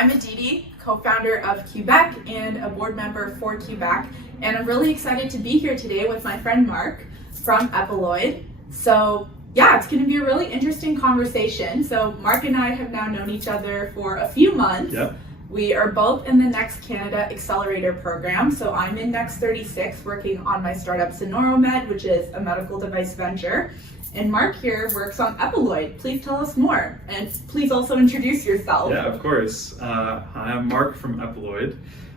I'm Aditi, co-founder of CUBEC and a board member for CUBEC, and I'm really excited to be here today with my friend Mark from Epiloid. So yeah, it's going to be a really interesting conversation. So Mark and I have now known each other for a few months. Yep. We are both in the Next Canada Accelerator program. So I'm in Next 36 working on my startup Sonoromed, which is a medical device venture. And Mark here works on Epiloid. Please tell us more, and please also introduce yourself. Yeah, of course. I'm Mark from Epiloid.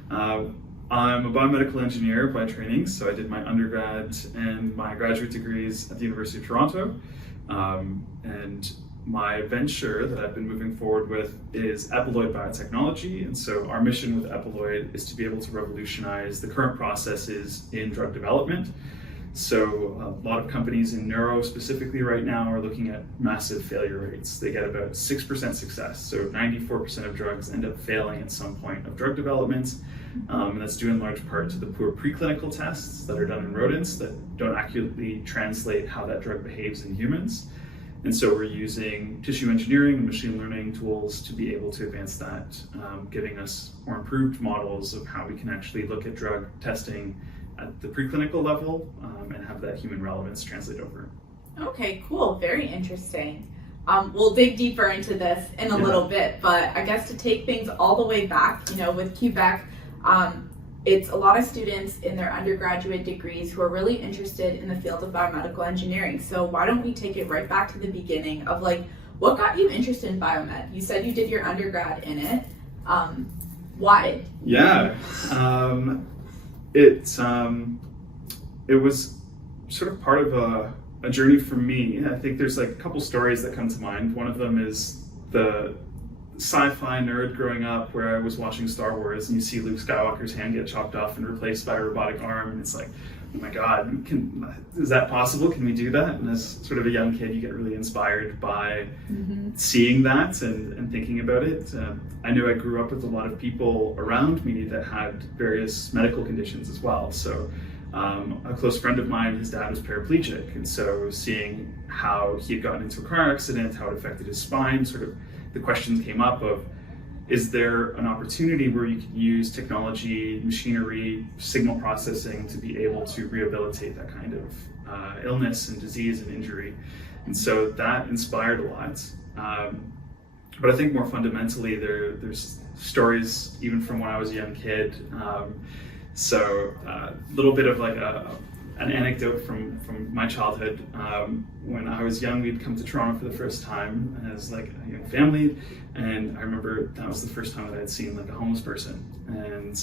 I'm a biomedical engineer by training, so I did my undergrad and my graduate degrees at the University of Toronto. And my venture that I've been moving forward with is Epiloid Biotechnology. And so our mission with Epiloid is to be able to revolutionize the current processes in drug development. So a lot of companies in neuro specifically right now are looking at massive failure rates. They get about 6% success. So 94% of drugs end up failing at some point of drug development. And that's due in large part to the poor preclinical tests that are done in rodents that don't accurately translate how that drug behaves in humans. And so we're using tissue engineering and machine learning tools to be able to advance that, giving us more improved models of how we can actually look at drug testing at the preclinical level and have that human relevance translate over. Okay, cool. Very interesting. We'll dig deeper into this in a little bit, but I guess to take things all the way back, with CUBEC, it's a lot of students in their undergraduate degrees who are really interested in the field of biomedical engineering. So why don't we take it right back to the beginning of what got you interested in biomed? You said you did your undergrad in it. Why? Yeah. It was sort of part of a journey for me. I think there's a couple stories that come to mind. One of them is the sci-fi nerd growing up where I was watching Star Wars and you see Luke Skywalker's hand get chopped off and replaced by a robotic arm, and it's like, oh my God, is that possible? Can we do that? And as sort of a young kid, you get really inspired by seeing that and thinking about it. I know I grew up with a lot of people around me that had various medical conditions as well. So a close friend of mine, his dad was paraplegic. And so seeing how he had gotten into a car accident, how it affected his spine, sort of the questions came up of, is there an opportunity where you can use technology, machinery, signal processing to be able to rehabilitate that kind of illness and disease and injury? And so that inspired a lot. But I think more fundamentally, there's stories even from when I was a young kid. So a little bit of an anecdote from my childhood. When I was young, we'd come to Toronto for the first time as a young family, and I remember that was the first time that I'd seen a homeless person, and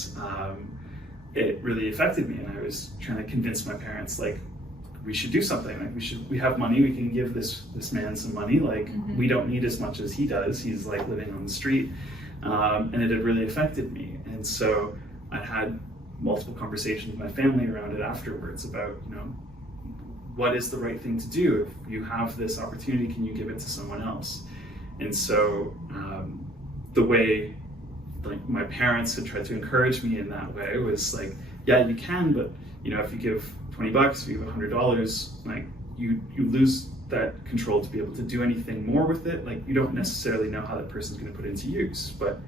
it really affected me. And I was trying to convince my parents we should do something. We have money, we can give this man some money. We don't need as much as he does. He's living on the street, and it had really affected me. And so I had multiple conversations with my family around it afterwards about, what is the right thing to do? If you have this opportunity, can you give it to someone else? And so the way my parents had tried to encourage me in that way was yeah, you can, but if you give $20, if you give $100, you lose that control to be able to do anything more with it. You don't necessarily know how that person's going to put it into use, but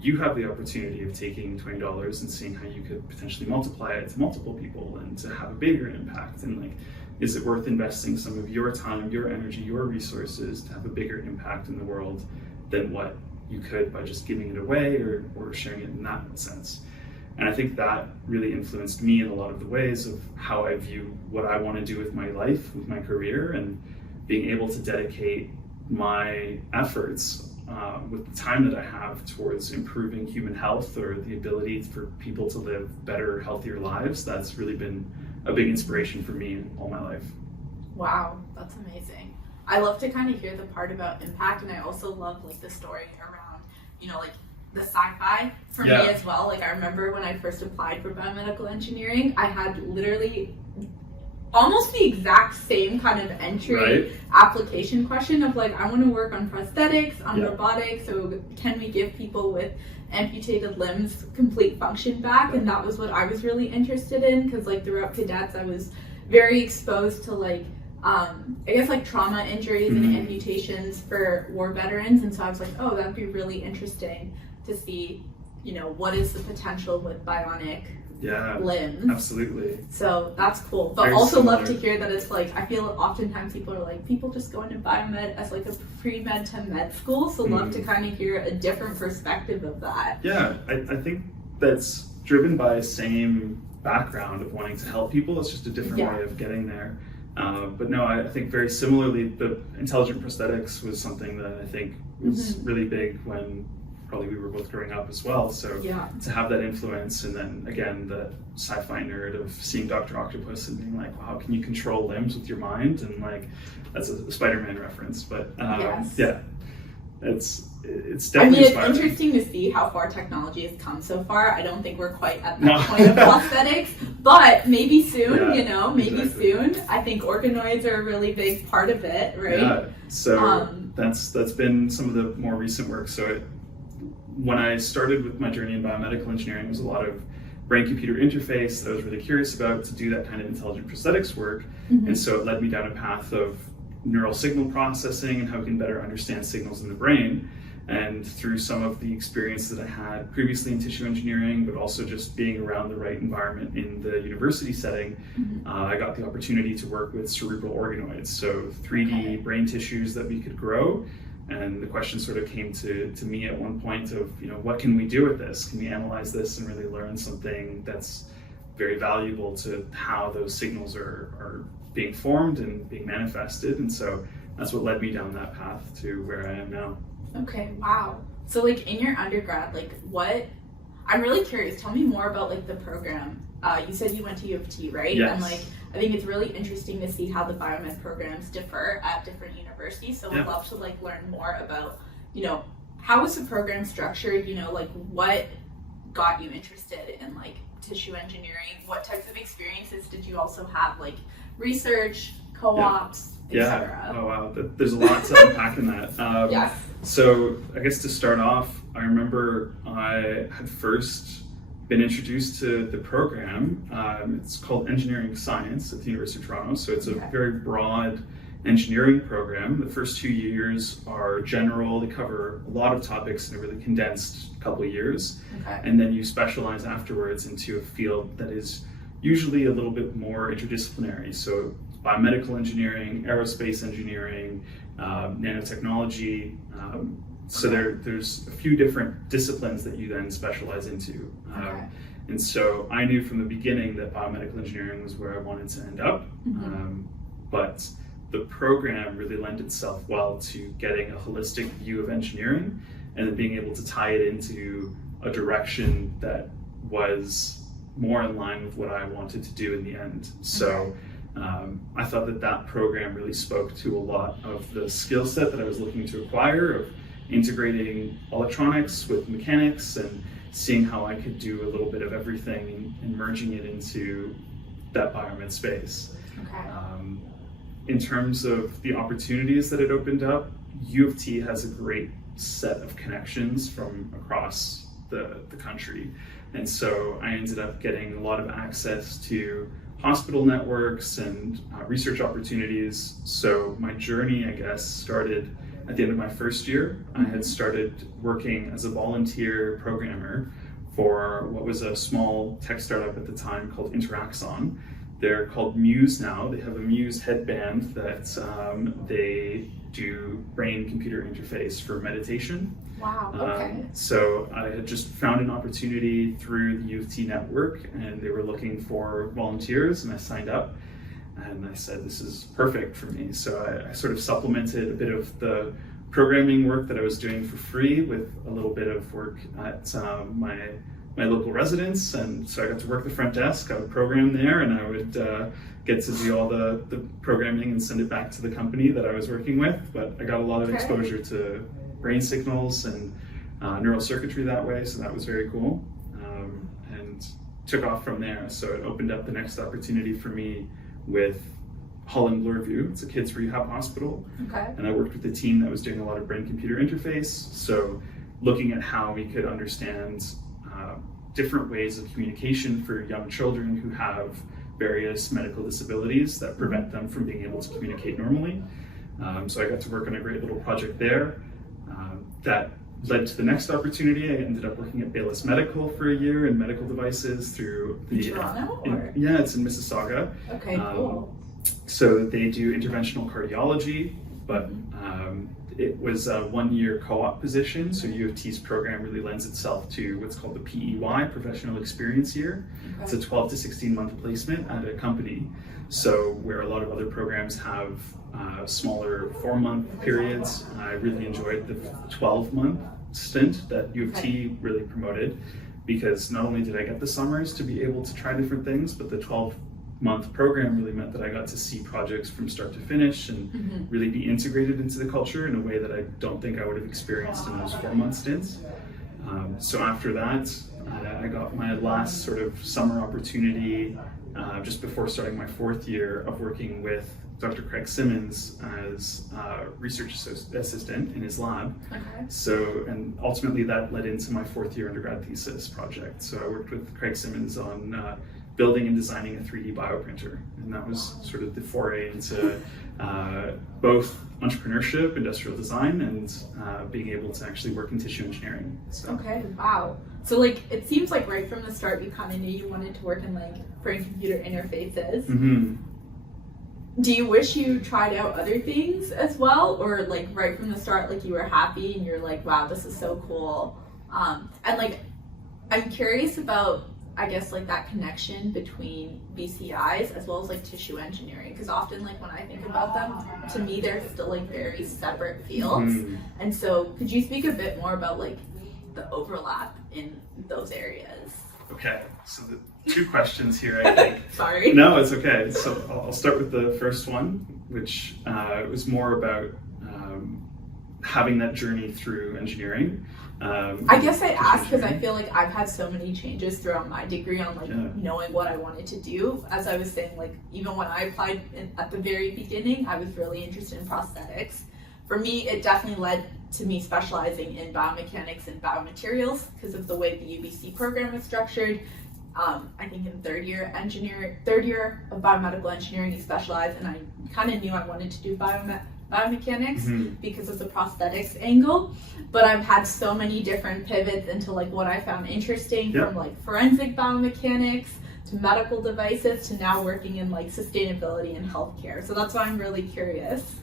you have the opportunity of taking $20 and seeing how you could potentially multiply it to multiple people and to have a bigger impact. And is it worth investing some of your time, your energy, your resources to have a bigger impact in the world than what you could by just giving it away or sharing it in that sense? And I think that really influenced me in a lot of the ways of how I view what I want to do with my life, with my career, and being able to dedicate my efforts with the time that I have towards improving human health or the ability for people to live better, healthier lives. That's really been a big inspiration for me all my life. Wow, that's amazing. I love to kind of hear the part about impact, and I also love the story around, the sci-fi for me as well. I remember when I first applied for biomedical engineering, I had literally almost the exact same kind of entry application question of I want to work on prosthetics, on robotics, so can we give people with amputated limbs complete function back? And that was what I was really interested in, because throughout cadets I was very exposed to trauma injuries and amputations for war veterans, and so I was oh, that'd be really interesting to see, you know, what is the potential with bionic limbs. Absolutely. So that's cool. But Very also similar. love to hear that it's like, I feel oftentimes people are like, people just go into biomed as like a pre-med to med school. So love to kind of hear a different perspective of that. Yeah, I think that's driven by same background of wanting to help people. It's just a different way of getting there. But no, I think very similarly, the intelligent prosthetics was something that I think was really big when probably we were both growing up as well. So to have that influence, and then again, the sci-fi nerd of seeing Dr. Octopus and being like, wow, can you control limbs with your mind? And like, that's a Spider-Man reference, but yeah, it's definitely it's inspiring. interesting to see how far technology has come so far. I don't think we're quite at that point of prosthetics, but maybe soon, you know, maybe soon. I think organoids are a really big part of it, right? Yeah, so that's been some of the more recent work. So when I started with my journey in biomedical engineering, there was a lot of brain-computer interface that I was really curious about to do that kind of intelligent prosthetics work. And so it led me down a path of neural signal processing and how we can better understand signals in the brain. And through some of the experience that I had previously in tissue engineering, but also just being around the right environment in the university setting, I got the opportunity to work with cerebral organoids, so 3D brain tissues that we could grow. And the question sort of came to me at one point of, you know, what can we do with this? Can we analyze this and really learn something that's very valuable to how those signals are being formed and being manifested? And so that's what led me down that path to where I am now. Okay, wow. So like in your undergrad, like I'm really curious, tell me more about like the program. You said you went to U of T, right? Yes. And like, I think it's really interesting to see how the biomed programs differ at different universities. So I'd love to like learn more about, you know, how was the program structured? You know, like what got you interested in like tissue engineering? What types of experiences did you also have? Like research, co-ops, etc. Oh wow, there's a lot to unpack in that. So I guess to start off, I remember I had first been introduced to the program. It's called Engineering Science at the University of Toronto. So it's a very broad engineering program. The first 2 years are general. They cover a lot of topics in a really condensed couple of years. And then you specialize afterwards into a field that is usually a little bit more interdisciplinary. So biomedical engineering, aerospace engineering, nanotechnology. So there's a few different disciplines that you then specialize into. And so I knew from the beginning that biomedical engineering was where I wanted to end up. But the program really lent itself well to getting a holistic view of engineering and then being able to tie it into a direction that was more in line with what I wanted to do in the end. So I thought that program really spoke to a lot of the skill set that I was looking to acquire of integrating electronics with mechanics and seeing how I could do a little bit of everything and merging it into that biomed space. In terms of the opportunities that it opened up, U of T has a great set of connections from across the country. And so I ended up getting a lot of access to hospital networks and research opportunities. So my journey, I guess, started at the end of my first year. I had started working as a volunteer programmer for what was a small tech startup at the time called Interaxon. They're called Muse now. They have a Muse headband that they do brain-computer interface for meditation. Wow, okay. So I had just found an opportunity through the U of T network, and they were looking for volunteers, and I signed up. And I said, this is perfect for me. So I sort of supplemented a bit of the programming work that I was doing for free with a little bit of work at my local residence. And so I got to work the front desk. I would program there, and I would get to do all the programming and send it back to the company that I was working with. But I got a lot of exposure to brain signals and neural circuitry that way. So that was very cool. And took off from there. So it opened up the next opportunity for me with Holland Bloorview. It's a kids rehab hospital. And I worked with the team that was doing a lot of brain-computer interface. So looking at how we could understand different ways of communication for young children who have various medical disabilities that prevent them from being able to communicate normally. So I got to work on a great little project there that led to the next opportunity. I ended up working at Biomedical for a year in medical devices through the Toronto? yeah, it's in Mississauga. Okay, cool. So they do interventional cardiology, but it was a 1-year co-op position. So U of T's program really lends itself to what's called the PEY, Professional Experience Year. Okay. It's a 12 to 16 month placement at a company. So where a lot of other programs have smaller 4-month periods, I really enjoyed the 12-month stint that U of T really promoted, because not only did I get the summers to be able to try different things, but the 12-month program really meant that I got to see projects from start to finish and really be integrated into the culture in a way that I don't think I would have experienced in those 4-month stints. So after that, I got my last sort of summer opportunity just before starting my 4th year of working with Dr. Craig Simmons as research assistant in his lab. Okay. So, and ultimately that led into my 4th year undergrad thesis project. So I worked with Craig Simmons on building and designing a 3D bioprinter. And that was sort of the foray into both entrepreneurship, industrial design, and being able to actually work in tissue engineering. So. Okay, wow. So like, it seems like right from the start you kind of knew you wanted to work in like brain computer interfaces. Mm-hmm. Do you wish you tried out other things as well, or like right from the start, like you were happy and you're like, wow, this is so cool? And like, I'm curious about, I guess, like that connection between BCIs as well as like tissue engineering, because often like when I think about them, to me they're still like very separate fields. Mm-hmm. And so could you speak a bit more about like the overlap in those areas? Okay, so the 2 questions here, I think. Sorry. No, it's okay. So I'll start with the first one, which was more about having that journey through engineering. I guess I asked because I feel like I've had so many changes throughout my degree on like knowing what I wanted to do. As I was saying, like even when I applied at the very beginning, I was really interested in prosthetics. For me, it definitely led to me specializing in biomechanics and biomaterials because of the way the UBC program is structured. I think in third year of biomedical engineering, you specialize, and I kind of knew I wanted to do biomechanics because of the prosthetics angle. But I've had so many different pivots into like what I found interesting, from like forensic biomechanics to medical devices to now working in like sustainability and healthcare. So that's why I'm really curious.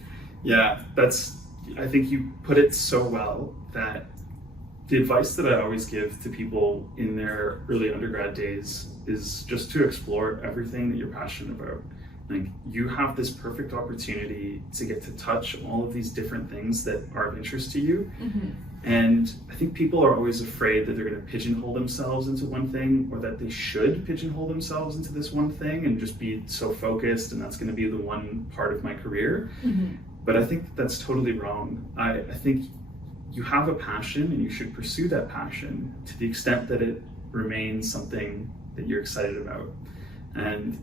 Yeah, I think you put it so well that the advice that I always give to people in their early undergrad days is just to explore everything that you're passionate about. Like, you have this perfect opportunity to get to touch all of these different things that are of interest to you. And I think people are always afraid that they're going to pigeonhole themselves into one thing, or that they should pigeonhole themselves into this one thing and just be so focused, and that's going to be the one part of my career. But I think that's totally wrong. I think you have a passion and you should pursue that passion to the extent that it remains something that you're excited about. And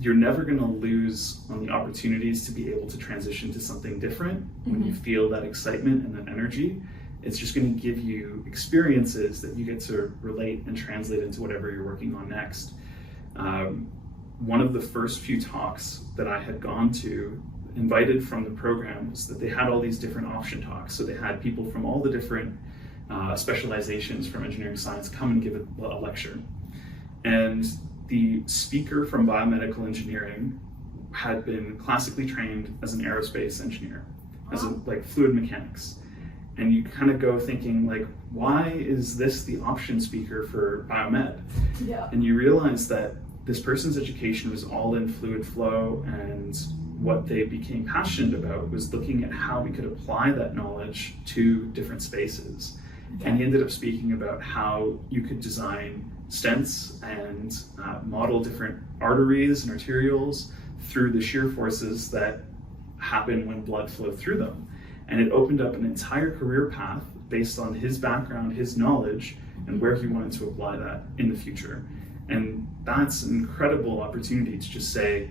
you're never going to lose on the opportunities to be able to transition to something different when you feel that excitement and that energy. It's just going to give you experiences that you get to relate and translate into whatever you're working on next. One of the first few talks that I had gone to, invited from the program, was that they had all these different option talks. So they had people from all the different specializations from engineering science come and give a lecture. And the speaker from biomedical engineering had been classically trained as an aerospace engineer, as like fluid mechanics. And you kind of go thinking like, why is this the option speaker for biomed? And you realize that this person's education was all in fluid flow, and what they became passionate about was looking at how we could apply that knowledge to different spaces. And he ended up speaking about how you could design stents and model different arteries and arterioles through the shear forces that happen when blood flows through them. And it opened up an entire career path based on his background, his knowledge, and where he wanted to apply that in the future. And that's an incredible opportunity to just say,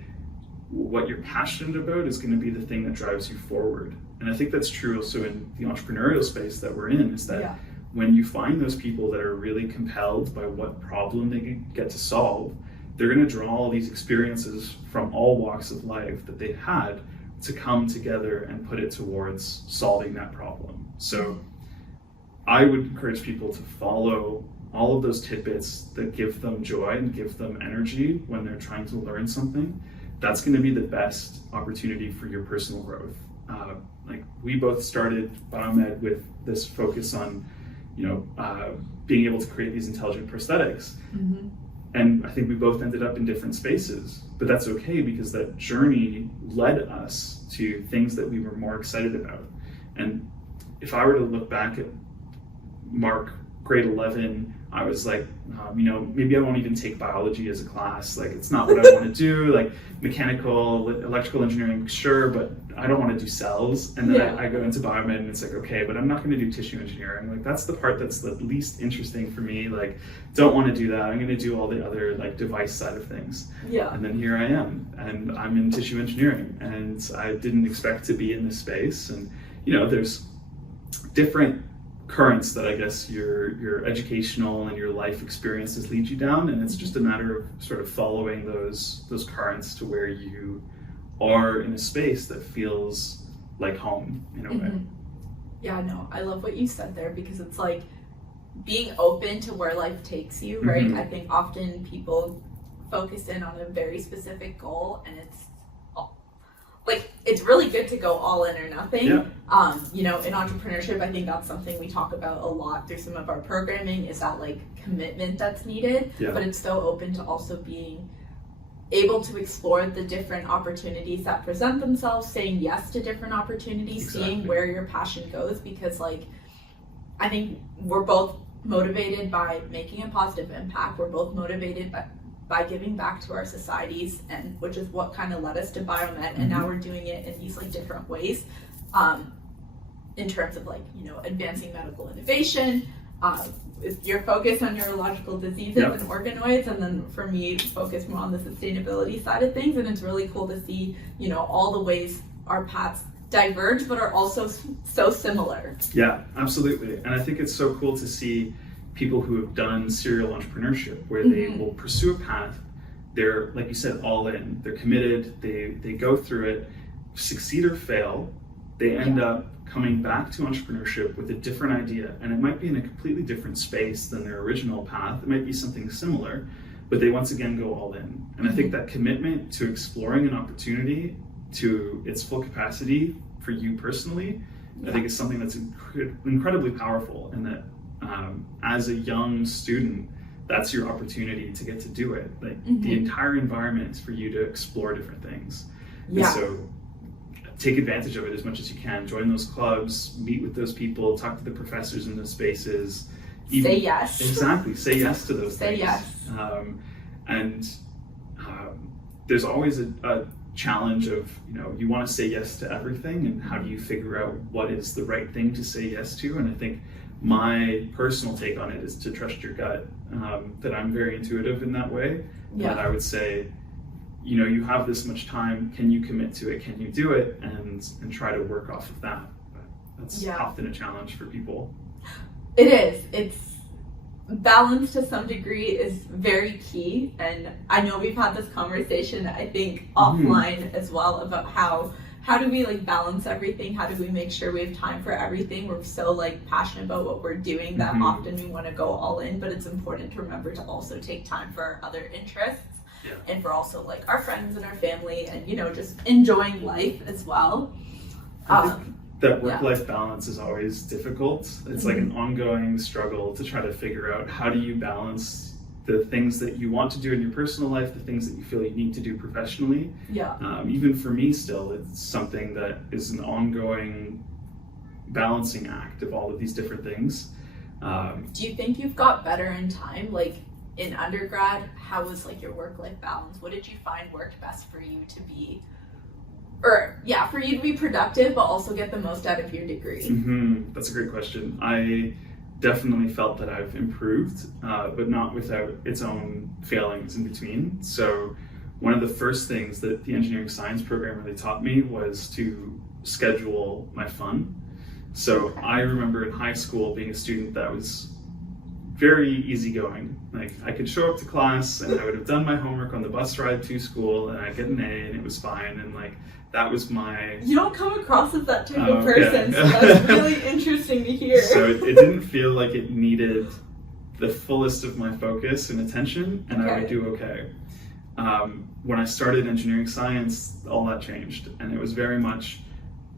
what you're passionate about is going to be the thing that drives you forward. And I think that's true also in the entrepreneurial space that we're in, is that when you find those people that are really compelled by what problem they get to solve, they're going to draw all these experiences from all walks of life that they've had to come together and put it towards solving that problem. So I would encourage people to follow all of those tidbits that give them joy and give them energy when they're trying to learn something. That's going to be the best opportunity for your personal growth. Like we both started Biomed with this focus on, being able to create these intelligent prosthetics. Mm-hmm. And I think we both ended up in different spaces, but that's okay because that journey led us to things that we were more excited about. And if I were to look back at Mark, grade 11, I was like, maybe I won't even take biology as a class. Like, it's not what I want to do. Like, mechanical, electrical engineering, sure, but I don't want to do cells. And then I go into Biomed and it's like, okay, but I'm not going to do tissue engineering. Like, that's the part that's the least interesting for me. Like, don't want to do that. I'm going to do all the other, like, device side of things. Yeah. And then here I am, and I'm in tissue engineering, and I didn't expect to be in this space. And, there's different currents that I guess your educational and your life experiences lead you down, and it's just a matter of sort of following those currents to where you are in a space that feels like home in a way. Yeah, no, I love what you said there, because it's like being open to where life takes you, right? I think often people focus in on a very specific goal, and it's really good to go all in or nothing. Yeah. In entrepreneurship, I think that's something we talk about a lot through some of our programming, is that like commitment that's needed. Yeah. But it's so open to also being able to explore the different opportunities that present themselves, saying yes to different opportunities, seeing where your passion goes, because I think we're both motivated by making a positive impact. We're both motivated by giving back to our societies, and which is what kind of led us to Biomed, and now we're doing it in these different ways, in terms of advancing medical innovation, with your focus on neurological diseases and organoids, and then for me focus more on the sustainability side of things. And it's really cool to see all the ways our paths diverge but are also so similar. Yeah, absolutely. And I think it's so cool to see people who have done serial entrepreneurship, where they will pursue a path, they're, like you said, all in, they're committed, they go through it, succeed or fail, they end up coming back to entrepreneurship with a different idea, and it might be in a completely different space than their original path. It might be something similar, but they once again go all in. And I think that commitment to exploring an opportunity to its full capacity for you personally, I think is something that's incredibly powerful, and that as a young student, that's your opportunity to get to do it. The entire environment is for you to explore different things. And so take advantage of it as much as you can. Join those clubs, meet with those people, talk to the professors in those spaces. Say yes. Exactly. Say yes to those things. Say yes. There's always a challenge of, you want to say yes to everything, and how do you figure out what is the right thing to say yes to? And I think my personal take on it is to trust your gut, that I'm very intuitive in that way. That I would say, you have this much time, can you commit to it, can you do it, and try to work off of that. But that's often a challenge for people. It is. It's balance to some degree is very key, and I know we've had this conversation, I think, offline as well, about how do we balance everything? How do we make sure we have time for everything? We're so passionate about what we're doing that often we want to go all in, but it's important to remember to also take time for our other interests, and for also our friends and our family, and just enjoying life as well. That work-life balance is always difficult. It's an ongoing struggle to try to figure out, how do you balance the things that you want to do in your personal life, the things that you feel you need to do professionally. Even for me still, it's something that is an ongoing balancing act of all of these different things. Do you think you've got better in time? In undergrad, how was your work-life balance? What did you find worked best for you to be, for you to be productive, but also get the most out of your degree? That's a great question. I definitely felt that I've improved, but not without its own failings in between. So one of the first things that the engineering science program really taught me was to schedule my fun. So I remember in high school being a student that was very easygoing. Like I could show up to class and I would have done my homework on the bus ride to school and I'd get an A and it was fine. And like that was my... You don't come across as that type of person, so that's really interesting to hear. So it didn't feel like it needed the fullest of my focus and attention, and I would do okay. When I started engineering science, all that changed, and it was very much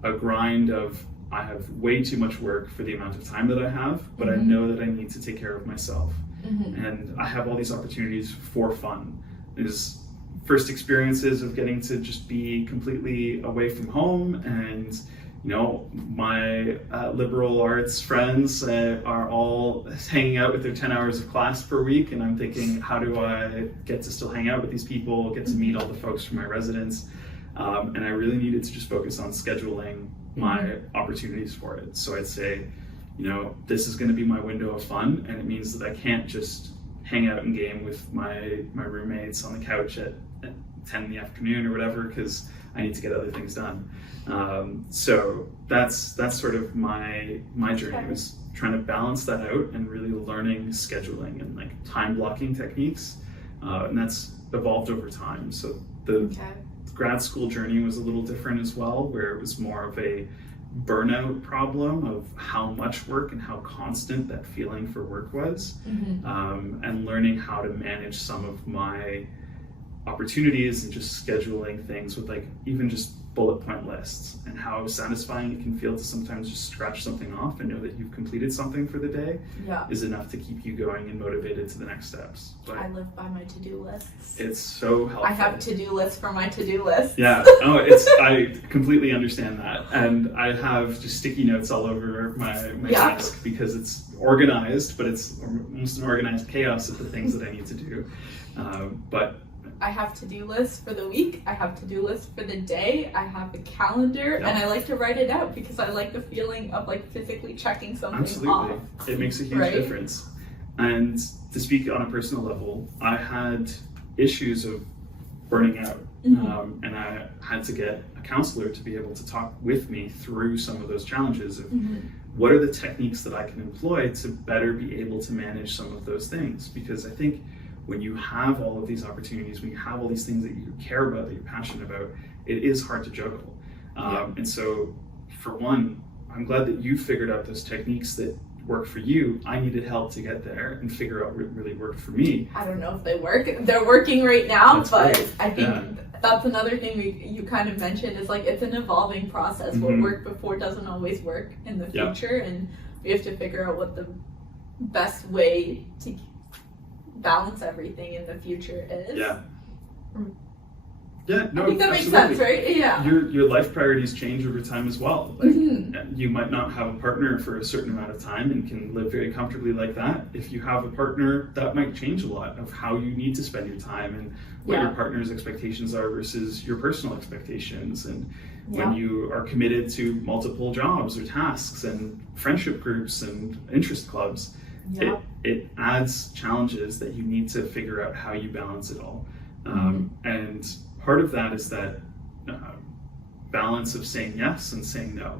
a grind of I have way too much work for the amount of time that I have, but I know that I need to take care of myself. And I have all these opportunities for fun. There's first experiences of getting to just be completely away from home, and you know, my liberal arts friends are all hanging out with their 10 hours of class per week, and I'm thinking, how do I get to still hang out with these people, get to meet all the folks from my residence, and I really needed to just focus on scheduling my opportunities for it. So I'd say, you know, this is going to be my window of fun, and it means that I can't just hang out and game with my roommates on the couch at 10 in the afternoon or whatever, because I need to get other things done. So that's sort of my journey, was trying to balance that out and really learning scheduling and like time blocking techniques, and that's evolved over time. So the grad school journey was a little different as well, where it was more of a burnout problem of how much work and how constant that feeling for work was, and learning how to manage some of my opportunities and just scheduling things with like even just bullet point lists, and how satisfying it can feel to sometimes just scratch something off and know that you've completed something for the day is enough to keep you going and motivated to the next steps. But I live by my to-do lists. it's so helpful. I have to-do lists for my to-do list. I completely understand that, and I have just sticky notes all over my desk because it's organized, but it's almost an organized chaos of the things that I need to do. But I have to-do lists for the week, I have to-do lists for the day, I have a calendar, and I like to write it out because I like the feeling of like physically checking something off. It makes a huge difference. And to speak on a personal level, I had issues of burning out, and I had to get a counselor to be able to talk with me through some of those challenges of what are the techniques that I can employ to better be able to manage some of those things. Because I think when you have all of these opportunities, when you have all these things that you care about, that you're passionate about, it is hard to juggle. And so, for one, I'm glad that you figured out those techniques that work for you. I needed help to get there and figure out what really worked for me. I don't know if they work. They're working right now, but great. I think that's another thing you kind of mentioned, is like it's an evolving process. What worked before doesn't always work in the future, and we have to figure out what the best way to balance everything in the future is. No, I think that makes absolutely. sense, right? Your life priorities change over time as well. Like, you might not have a partner for a certain amount of time and can live very comfortably like that. If you have a partner, that might change a lot of how you need to spend your time and what your partner's expectations are versus your personal expectations. And when you are committed to multiple jobs or tasks and friendship groups and interest clubs, it adds challenges that you need to figure out how you balance it all. And part of that is that balance of saying yes and saying no,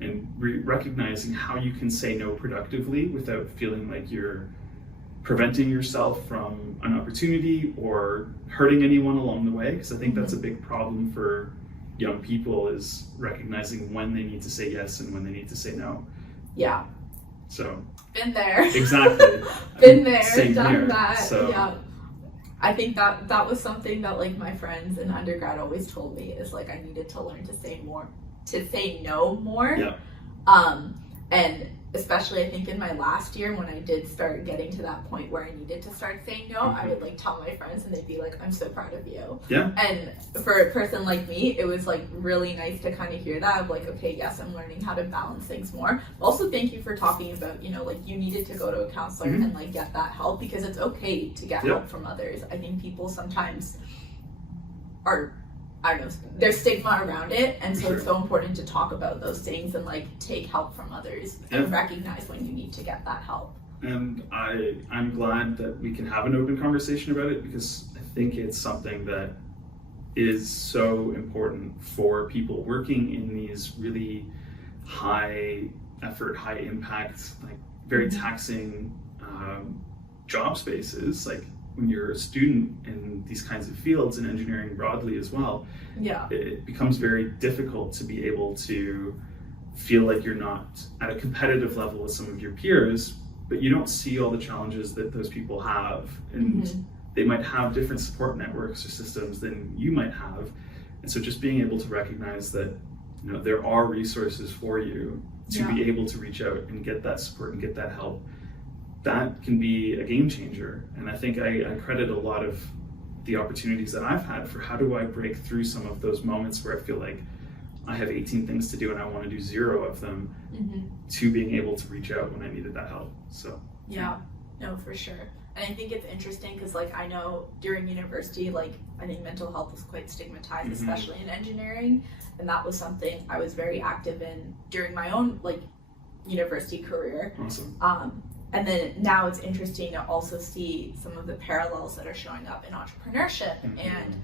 and recognizing how you can say no productively without feeling like you're preventing yourself from an opportunity or hurting anyone along the way. Because I think that's a big problem for young people, is recognizing when they need to say yes and when they need to say no. So been there. Exactly. Been there, Same done here. that. So, I think that was something that like my friends in undergrad always told me, is like I needed to learn to say no more. And especially I think in my last year, when I did start getting to that point where I needed to start saying no, I would like tell my friends and they'd be like, I'm so proud of you. And for a person like me, it was like really nice to kind of hear that of like, okay, yes, I'm learning how to balance things more. Also, thank you for talking about, you know, like you needed to go to a counselor and like get that help, because it's okay to get help from others. I think people sometimes are, I don't know, there's stigma around it, and so it's so important to talk about those things and like take help from others and recognize when you need to get that help. And I'm glad that we can have an open conversation about it, because I think it's something that is so important for people working in these really high effort, high impact, like very taxing job spaces, like when you're a student in these kinds of fields, and engineering broadly as well, it becomes very difficult to be able to feel like you're not at a competitive level with some of your peers, but you don't see all the challenges that those people have, and they might have different support networks or systems than you might have. And so just being able to recognize that, you know, there are resources for you to be able to reach out and get that support and get that help, that can be a game changer. And I think I credit a lot of the opportunities that I've had for how do I break through some of those moments where I feel like I have 18 things to do and I want to do 0 of them, to being able to reach out when I needed that help. So no, for sure. And I think it's interesting because, like, I know during university, like, I think mental health was quite stigmatized, especially in engineering, and that was something I was very active in during my own, like, university career. Awesome. And then now it's interesting to also see some of the parallels that are showing up in entrepreneurship. And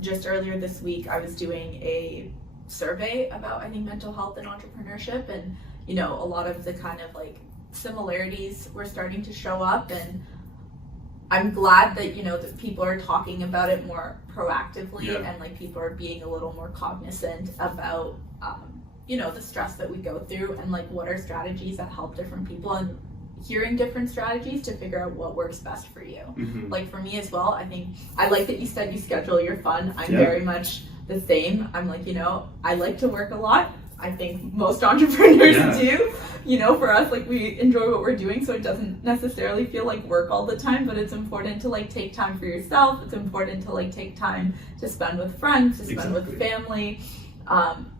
just earlier this week, I was doing a survey about, I think, mental health and entrepreneurship, and, you know, a lot of the kind of like similarities were starting to show up, and I'm glad that, you know, that people are talking about it more proactively, and like people are being a little more cognizant about, you know, the stress that we go through, and like what are strategies that help different people, and hearing different strategies to figure out what works best for you. Like for me as well, I think I like that you said you schedule your fun. I'm very much the same. I'm like, you know, I like to work a lot. I think most entrepreneurs do. You know, for us, like, we enjoy what we're doing, so it doesn't necessarily feel like work all the time, but it's important to like take time for yourself. It's important to like take time to spend with friends, to spend with family,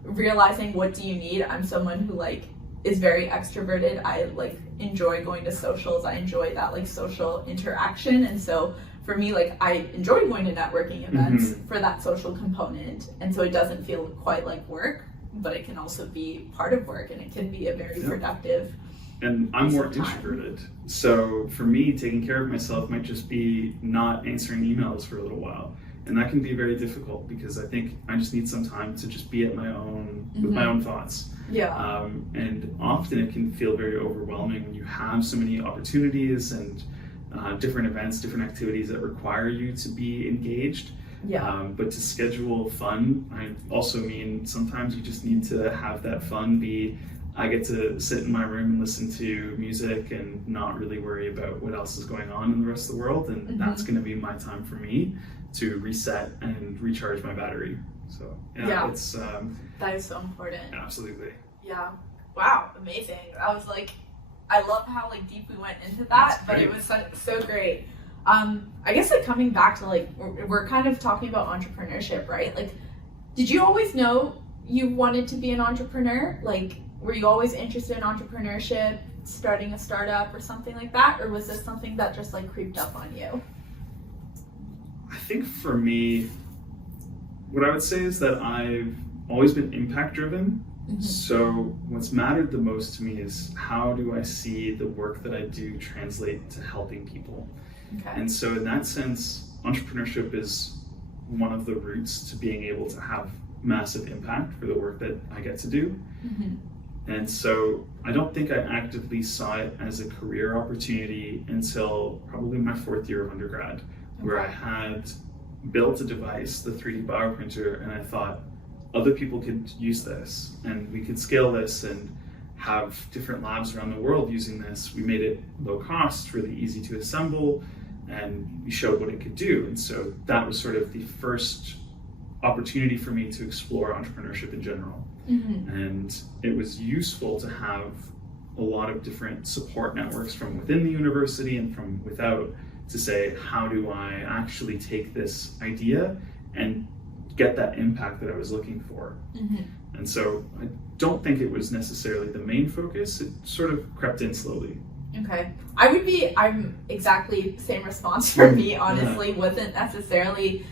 realizing what do you need. I'm someone who like is very extroverted. I like enjoy going to socials. I enjoy that like social interaction, and so for me, like, I enjoy going to networking events for that social component, and so it doesn't feel quite like work, but it can also be part of work, and it can be a very productive. And I'm more introverted, so for me, taking care of myself might just be not answering emails for a little while, and that can be very difficult because I think I just need some time to just be at my own with my own thoughts. And often it can feel very overwhelming when you have so many opportunities and different events, different activities that require you to be engaged. But to schedule fun, I also mean sometimes you just need to have that fun be, I get to sit in my room and listen to music and not really worry about what else is going on in the rest of the world, and that's going to be my time for me to reset and recharge my battery. So it's that is so important. Absolutely. Wow, amazing. I was like, I love how like deep we went into that, but it was so great. I guess like coming back to like, we're kind of talking about entrepreneurship, right? Like, did you always know you wanted to be an entrepreneur? Like, were you always interested in entrepreneurship, starting a startup or something like that? Or was this something that just like creeped up on you? I think for me, what I would say is that I've always been impact driven. So what's mattered the most to me is how do I see the work that I do translate to helping people? And so in that sense, entrepreneurship is one of the routes to being able to have massive impact for the work that I get to do. And so I don't think I actively saw it as a career opportunity until probably my 4th year of undergrad, where I had built a device, the 3D bioprinter, and I thought other people could use this and we could scale this and have different labs around the world using this. We made it low cost, really easy to assemble, and we showed what it could do. And so that was sort of the first opportunity for me to explore entrepreneurship in general. And it was useful to have a lot of different support networks from within the university and from without to say, how do I actually take this idea and get that impact that I was looking for? And so I don't think it was necessarily the main focus. It sort of crept in slowly. I'm exactly the same response for me, honestly. Wasn't necessarily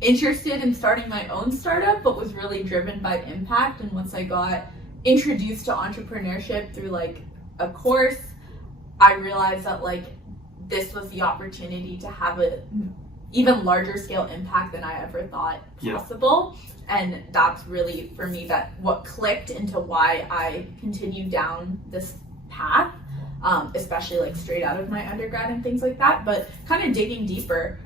interested in starting my own startup, but was really driven by impact. And once I got introduced to entrepreneurship through like a course, I realized that like this was the opportunity to have a even larger scale impact than I ever thought possible. And that's really, for me, that what clicked into why I continued down this path. especially like straight out of my undergrad and things like that. But kind of digging deeper,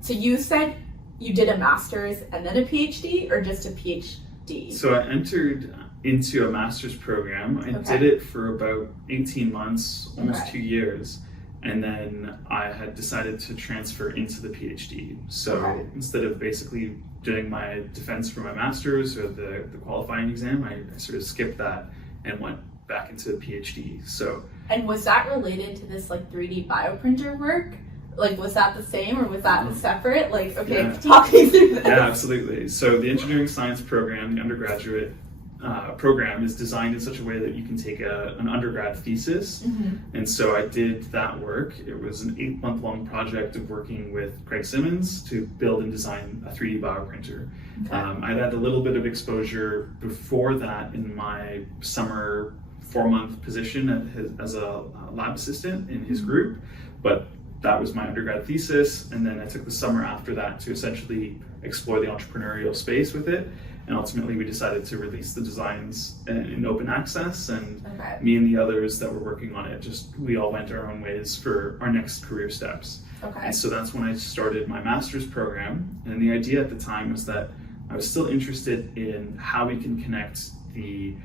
so you said you did a master's and then a PhD, or just a PhD? So I entered into a master's program. I did it for about 18 months, almost 2 years. And then I had decided to transfer into the PhD. So instead of basically doing my defense for my master's or the qualifying exam, I sort of skipped that and went back into the PhD. So. And was that related to this like 3D bioprinter work? Like, was that the same or was that separate? Like, talk me through that. Yeah, absolutely. So the engineering science program, the undergraduate program, is designed in such a way that you can take an undergrad thesis. And so I did that work. It was an 8-month-long project of working with Craig Simmons to build and design a 3D bioprinter. I'd had a little bit of exposure before that in my summer 4-month position as a lab assistant in his group, but that was my undergrad thesis. And then I took the summer after that to essentially explore the entrepreneurial space with it. And ultimately we decided to release the designs in open access, and me and the others that were working on it, we all went our own ways for our next career steps. And so that's when I started my master's program. And the idea at the time was that I was still interested in how we can connect the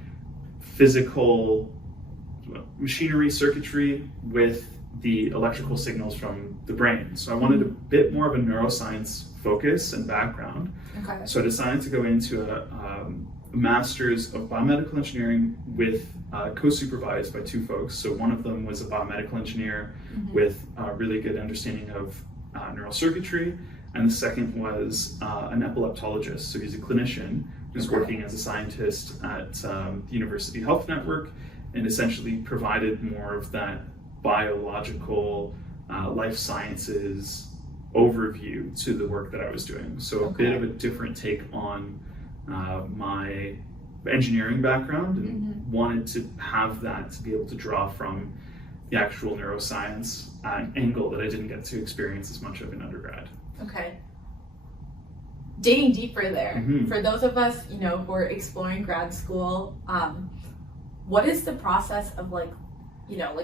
physical machinery circuitry with the electrical signals from the brain. So I wanted a bit more of a neuroscience focus and background. So I decided to go into a master's of biomedical engineering with co-supervised by 2 folks. So one of them was a biomedical engineer with a really good understanding of neural circuitry, and the second was an epileptologist. So he's a clinician who's working as a scientist at the University Health Network, and essentially provided more of that biological life sciences overview to the work that I was doing. So a bit of a different take on my engineering background, and wanted to have that to be able to draw from the actual neuroscience angle that I didn't get to experience as much of in undergrad. Digging deeper there, for those of us, who are exploring grad school, what is the process of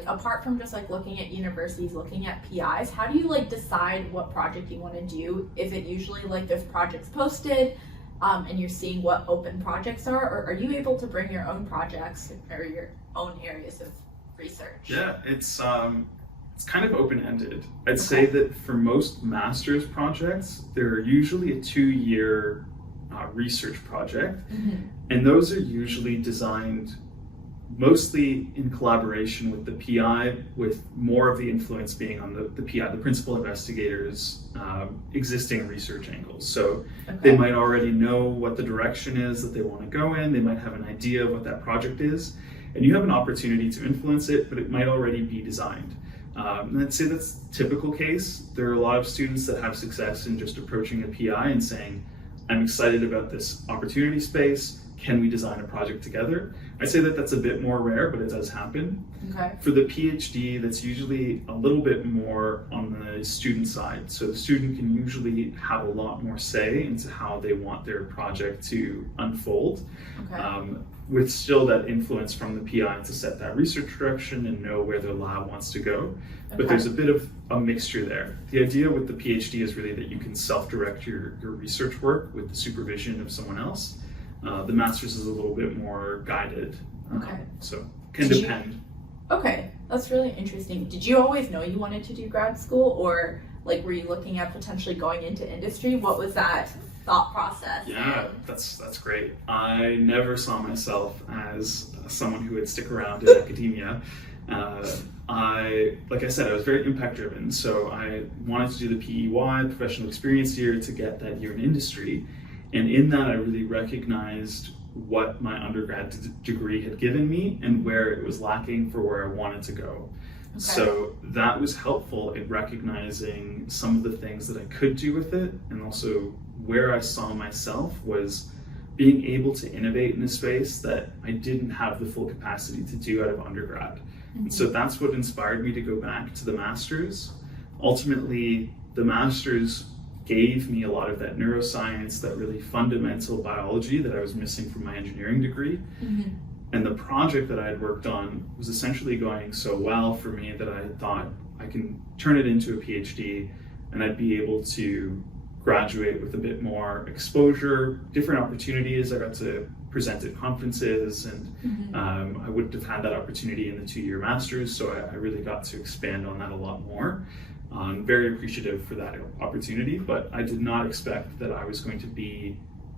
apart from just looking at universities, looking at PIs, how do you decide what project you want to do? Is it usually there's projects posted and you're seeing what open projects are, or are you able to bring your own projects or your own areas of research? Yeah, it's kind of open-ended. I'd say that for most master's projects, they're usually a 2-year research project, and those are usually designed mostly in collaboration with the PI, with more of the influence being on the PI, the principal investigator's existing research angles. So they might already know what the direction is that they want to go in, they might have an idea of what that project is, and you have an opportunity to influence it, but it might already be designed. And I'd say that's a typical case. There are a lot of students that have success in just approaching a PI and saying, I'm excited about this opportunity space, can we design a project together? I'd say that that's a bit more rare, but it does happen. For the PhD, that's usually a little bit more on the student side. So the student can usually have a lot more say into how they want their project to unfold, with still that influence from the PI to set that research direction and know where their lab wants to go. But there's a bit of a mixture there. The idea with the PhD is really that you can self-direct your research work with the supervision of someone else. The master's is a little bit more guided, so can depend. That's really interesting. Did you always know you wanted to do grad school, or were you looking at potentially going into industry? What was that thought process? Yeah, that's great. I never saw myself as someone who would stick around in academia. Like I said, I was very impact driven, so I wanted to do the PEY, professional experience year, to get that year in industry. And in that, I really recognized what my undergrad degree had given me and where it was lacking for where I wanted to go. So that was helpful in recognizing some of the things that I could do with it, and also where I saw myself was being able to innovate in a space that I didn't have the full capacity to do out of undergrad. And so that's what inspired me to go back to the master's. Ultimately, the master's gave me a lot of that neuroscience, that really fundamental biology that I was missing from my engineering degree. And the project that I had worked on was essentially going so well for me that I thought I can turn it into a PhD and I'd be able to graduate with a bit more exposure, different opportunities. I got to present at conferences, and I wouldn't have had that opportunity in the 2-year master's, so I really got to expand on that a lot more. I'm very appreciative for that opportunity, but I did not expect that I was going to be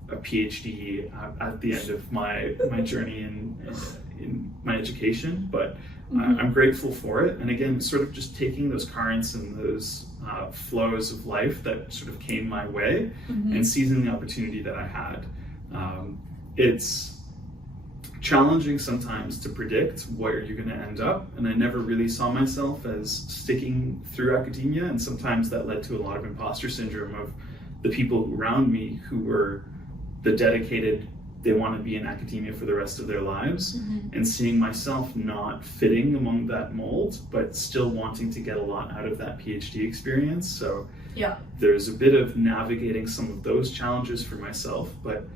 a PhD at the end of my journey in my education, but I'm grateful for it. And again, sort of just taking those currents and those flows of life that sort of came my way and seizing the opportunity that I had. It's challenging sometimes to predict where you're going to end up, and I never really saw myself as sticking through academia, and sometimes that led to a lot of imposter syndrome of the people around me who were the dedicated, they want to be in academia for the rest of their lives, and seeing myself not fitting among that mold, but still wanting to get a lot out of that PhD experience. So there's a bit of navigating some of those challenges for myself, but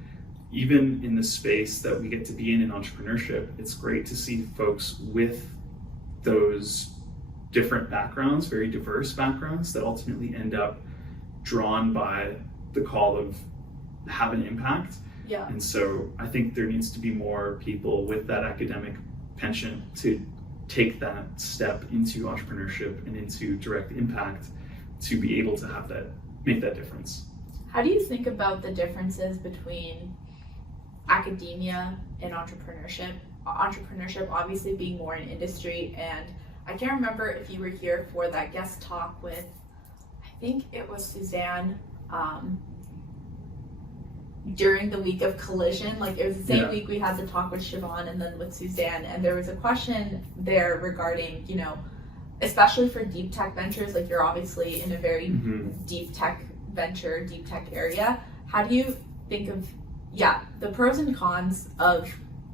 even in the space that we get to be in entrepreneurship, it's great to see folks with those different backgrounds, very diverse backgrounds, that ultimately end up drawn by the call of have an impact. And so I think there needs to be more people with that academic penchant to take that step into entrepreneurship and into direct impact to be able to have that, make that difference. How do you think about the differences between academia and entrepreneurship? Entrepreneurship obviously being more in industry, and I can't remember if you were here for that guest talk with, I think it was Suzanne, during the week of Collision. Like, it was the same week we had the talk with Siobhan and then with Suzanne, and there was a question there regarding, you know, especially for deep tech ventures, like you're obviously in a very deep tech venture, deep tech area. How do you think of, the pros and cons of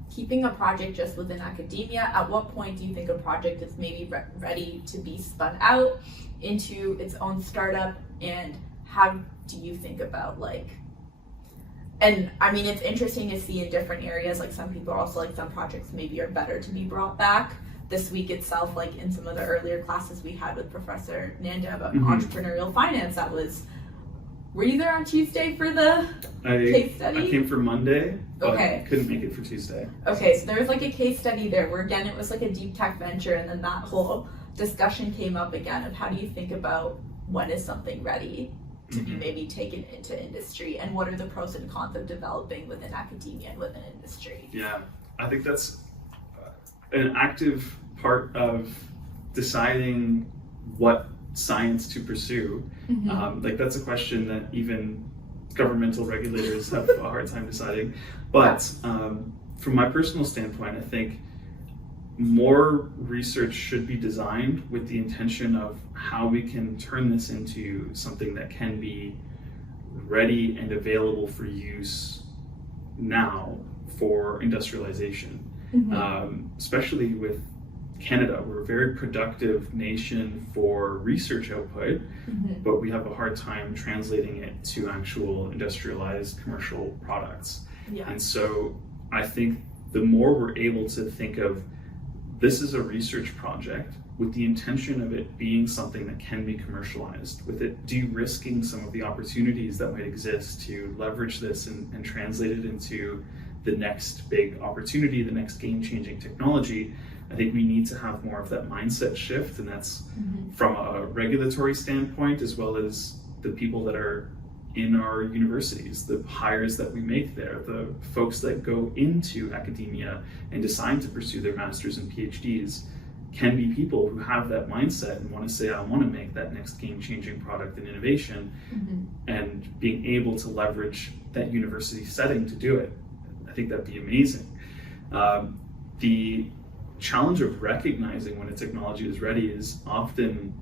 keeping a project just within academia? At what point do you think a project is maybe ready to be spun out into its own startup? And how do you think about, like, and I mean, it's interesting to see in different areas, like some people are also like, some projects maybe are better to be brought back. This week itself, like in some of the earlier classes we had with Professor Nanda about entrepreneurial finance, that was, were you there on Tuesday for the case study? I came for Monday, but couldn't make it for Tuesday. Okay, so there was like a case study there where, again, it was like a deep tech venture, and then that whole discussion came up again of how do you think about when is something ready to be maybe taken into industry, and what are the pros and cons of developing within academia and within industry? Yeah, I think that's an active part of deciding what science to pursue. Like, that's a question that even governmental regulators have a hard time deciding. But from my personal standpoint, I think more research should be designed with the intention of how we can turn this into something that can be ready and available for use now for industrialization. Especially with Canada, we're a very productive nation for research output, but we have a hard time translating it to actual industrialized commercial products. And so I think the more we're able to think of this is a research project with the intention of it being something that can be commercialized, with it de-risking some of the opportunities that might exist to leverage this and translate it into the next big opportunity, the next game-changing technology. I think we need to have more of that mindset shift, and that's from a regulatory standpoint, as well as the people that are in our universities, the hires that we make there, the folks that go into academia and decide to pursue their masters and PhDs can be people who have that mindset and want to say, I want to make that next game-changing product and innovation, and being able to leverage that university setting to do it. I think that'd be amazing. The challenge of recognizing when a technology is ready is often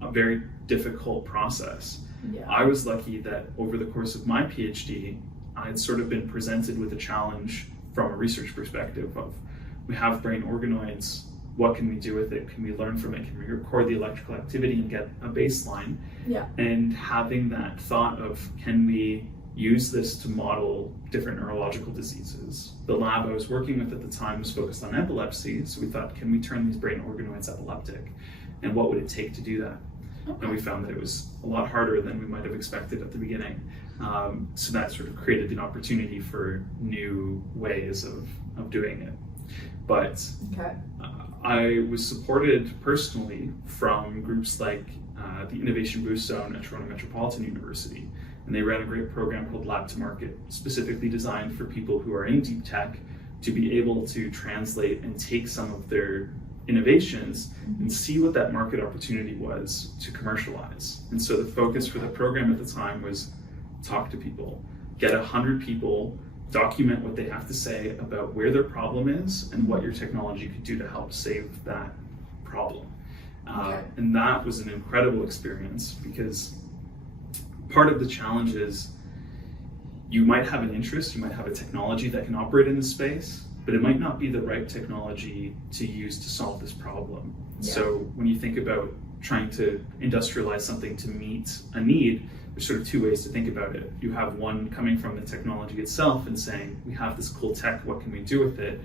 a very difficult process. I was lucky that over the course of my PhD, I had sort of been presented with a challenge from a research perspective of, we have brain organoids, what can we do with it? Can we learn from it? Can we record the electrical activity and get a baseline? And having that thought of, can we use this to model different neurological diseases. The lab I was working with at the time was focused on epilepsy, so we thought, can we turn these brain organoids epileptic? And what would it take to do that? Okay. And we found that it was a lot harder than we might have expected at the beginning. So that sort of created an opportunity for new ways of doing it. But Okay. I was supported personally from groups like the Innovation Boost Zone at Toronto Metropolitan University. And they ran a great program called Lab to Market, specifically designed for people who are in deep tech to be able to translate and take some of their innovations and see what that market opportunity was to commercialize. And so the focus for the program at the time was talk to people, get 100 people, document what they have to say about where their problem is and what your technology could do to help save that problem. And that was an incredible experience, because part of the challenge is you might have an interest, you might have a technology that can operate in the space, but it might not be the right technology to use to solve this problem. Yeah. So when you think about trying to industrialize something to meet a need, there's sort of two ways to think about it. You have one coming from the technology itself and saying, we have this cool tech, what can we do with it?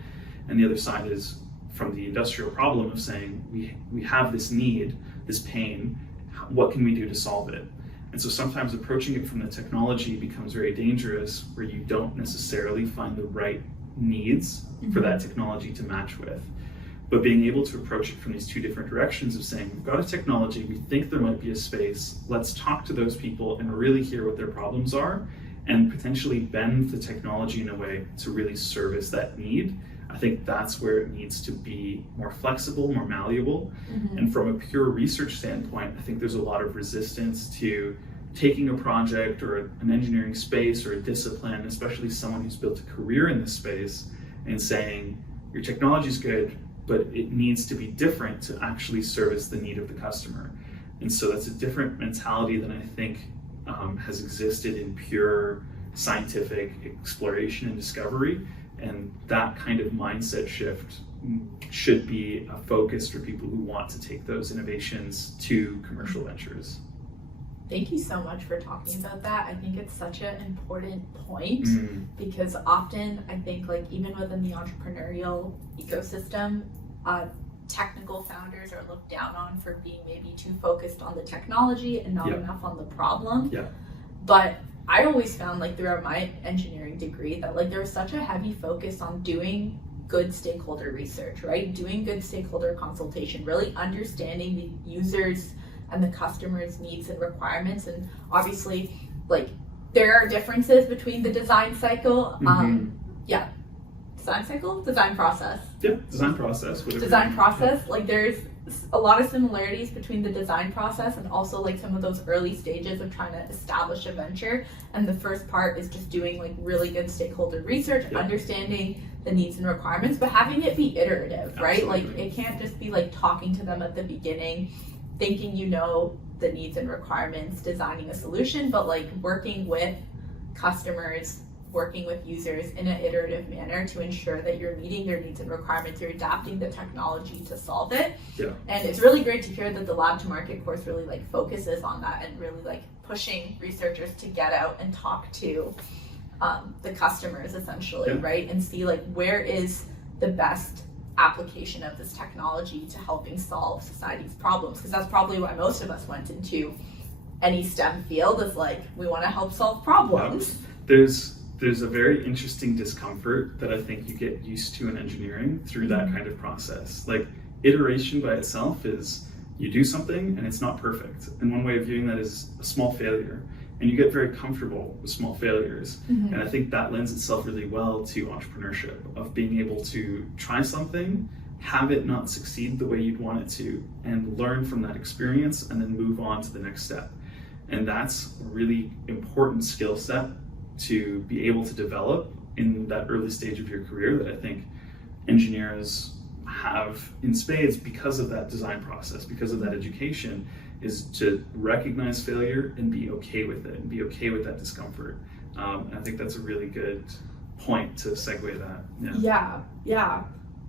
And the other side is from the industrial problem of saying, we have this need, this pain, what can we do to solve it? And so sometimes approaching it from the technology becomes very dangerous, where you don't necessarily find the right needs for that technology to match with. But being able to approach it from these two different directions of saying, we've got a technology, we think there might be a space, let's talk to those people and really hear what their problems are, and potentially bend the technology in a way to really service that need. I think that's where it needs to be more flexible, more malleable. And from a pure research standpoint, I think there's a lot of resistance to taking a project or an engineering space or a discipline, especially someone who's built a career in this space, and saying, your technology is good, but it needs to be different to actually service the need of the customer. And so that's a different mentality than I think has existed in pure scientific exploration and discovery. And that kind of mindset shift should be a focus for people who want to take those innovations to commercial ventures. Thank you so much for talking about that. I think it's such an important point, because often I think, like, even within the entrepreneurial ecosystem, technical founders are looked down on for being maybe too focused on the technology and not enough on the problem. But I always found, like, throughout my engineering degree that, like, there was such a heavy focus on doing good stakeholder research, right? Doing good stakeholder consultation, really understanding the users and the customer's needs and requirements. And obviously, like, there are differences between the design cycle. Design process. Design process. Like, there's a lot of similarities between the design process and also, like, some of those early stages of trying to establish a venture. And the first part is just doing, like, really good stakeholder research, understanding the needs and requirements, but having it be iterative, right? Like, it can't just be like talking to them at the beginning, thinking you know the needs and requirements, designing a solution, but like working with customers, working with users in an iterative manner to ensure that you're meeting their needs and requirements, you're adapting the technology to solve it. And it's really great to hear that the Lab to Market course really, like, focuses on that and really, like, pushing researchers to get out and talk to the customers, essentially, right? And see, like, where is the best application of this technology to helping solve society's problems, because that's probably why most of us went into any STEM field, is like, we want to help solve problems. There's a very interesting discomfort that I think you get used to in engineering through that kind of process. Like, iteration by itself is you do something and it's not perfect, and one way of viewing that is a small failure, and you get very comfortable with small failures. And I think that lends itself really well to entrepreneurship, of being able to try something, have it not succeed the way you'd want it to, and learn from that experience and then move on to the next step. And that's a really important skill set to be able to develop in that early stage of your career that I think engineers have in spades because of that design process, because of that education, is to recognize failure and be okay with it and be okay with that discomfort. And I think that's a really good point to segue that.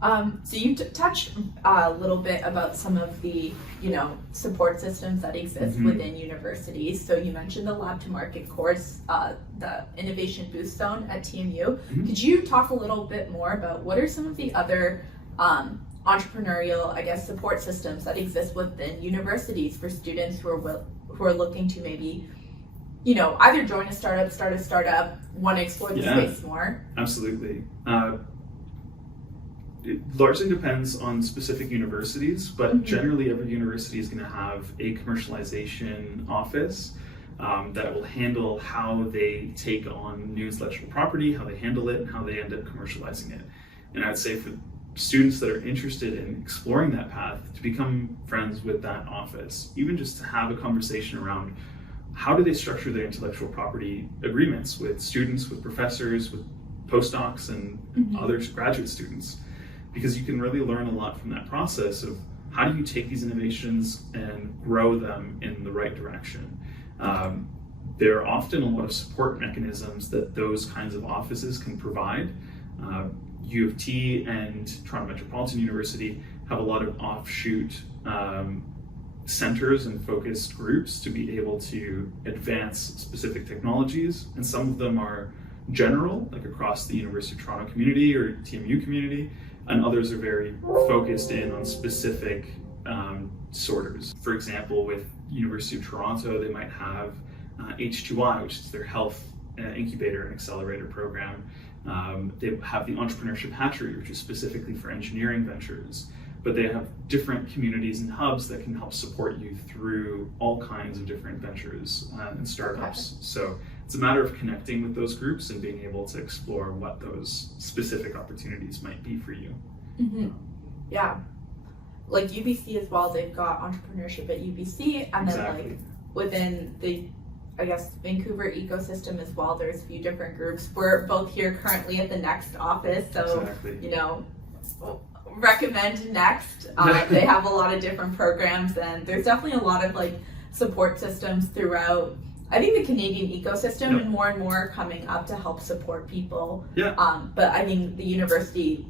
So you touched a little bit about some of the, support systems that exist within universities. So you mentioned the Lab to Market course, the Innovation Boost Zone at TMU. Could you talk a little bit more about what are some of the other entrepreneurial, support systems that exist within universities for students who are looking to maybe, either join a startup, start a startup, want to explore the space more? Absolutely. It largely depends on specific universities, but generally every university is going to have a commercialization office that will handle how they take on new intellectual property, how they handle it, and how they end up commercializing it. And I'd say for students that are interested in exploring that path, to become friends with that office, even just to have a conversation around how do they structure their intellectual property agreements with students, with professors, with postdocs, and other graduate students. Because you can really learn a lot from that process of how do you take these innovations and grow them in the right direction. There are often a lot of support mechanisms that those kinds of offices can provide. U of T and Toronto Metropolitan University have a lot of offshoot centers and focused groups to be able to advance specific technologies, and some of them are general, like across the University of Toronto community or TMU community, and others are very focused in on specific sorters. For example, with University of Toronto, they might have H2I, which is their health incubator and accelerator program. They have the Entrepreneurship Hatchery, which is specifically for engineering ventures. But they have different communities and hubs that can help support you through all kinds of different ventures and startups. Okay. So it's a matter of connecting with those groups and being able to explore what those specific opportunities might be for you. Yeah. Like UBC as well, they've got entrepreneurship at UBC, and then within the, Vancouver ecosystem as well, there's a few different groups. We're both here currently at the Next office, so, recommend Next. They have a lot of different programs, and there's definitely a lot of support systems throughout, I think, the Canadian ecosystem, and more coming up to help support people. But I think the university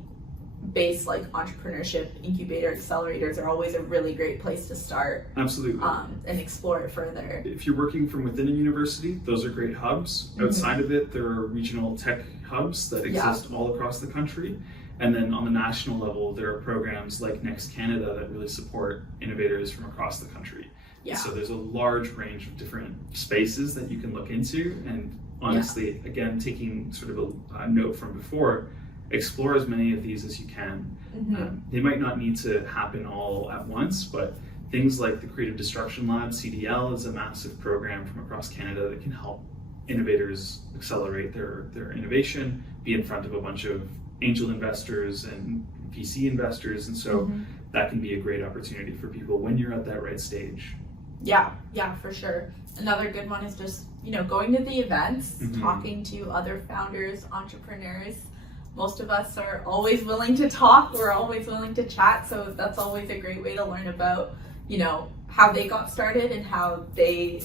based entrepreneurship incubator accelerators are always a really great place to start. Absolutely. And explore it further. If you're working from within a university, those are great hubs. Outside of it, there are regional tech hubs that exist all across the country. And then on the national level, there are programs like Next Canada that really support innovators from across the country. So there's a large range of different spaces that you can look into. And honestly, again, taking sort of a note from before, explore as many of these as you can. They might not need to happen all at once, but things like the Creative Destruction Lab, CDL, is a massive program from across Canada that can help innovators accelerate their innovation, be in front of a bunch of angel investors and VC investors, and so that can be a great opportunity for people when you're at that right stage. Yeah, for sure. Another good one is just, going to the events, talking to other founders, entrepreneurs. Most of us are always willing to talk, we're always willing to chat, so that's always a great way to learn about, how they got started and how they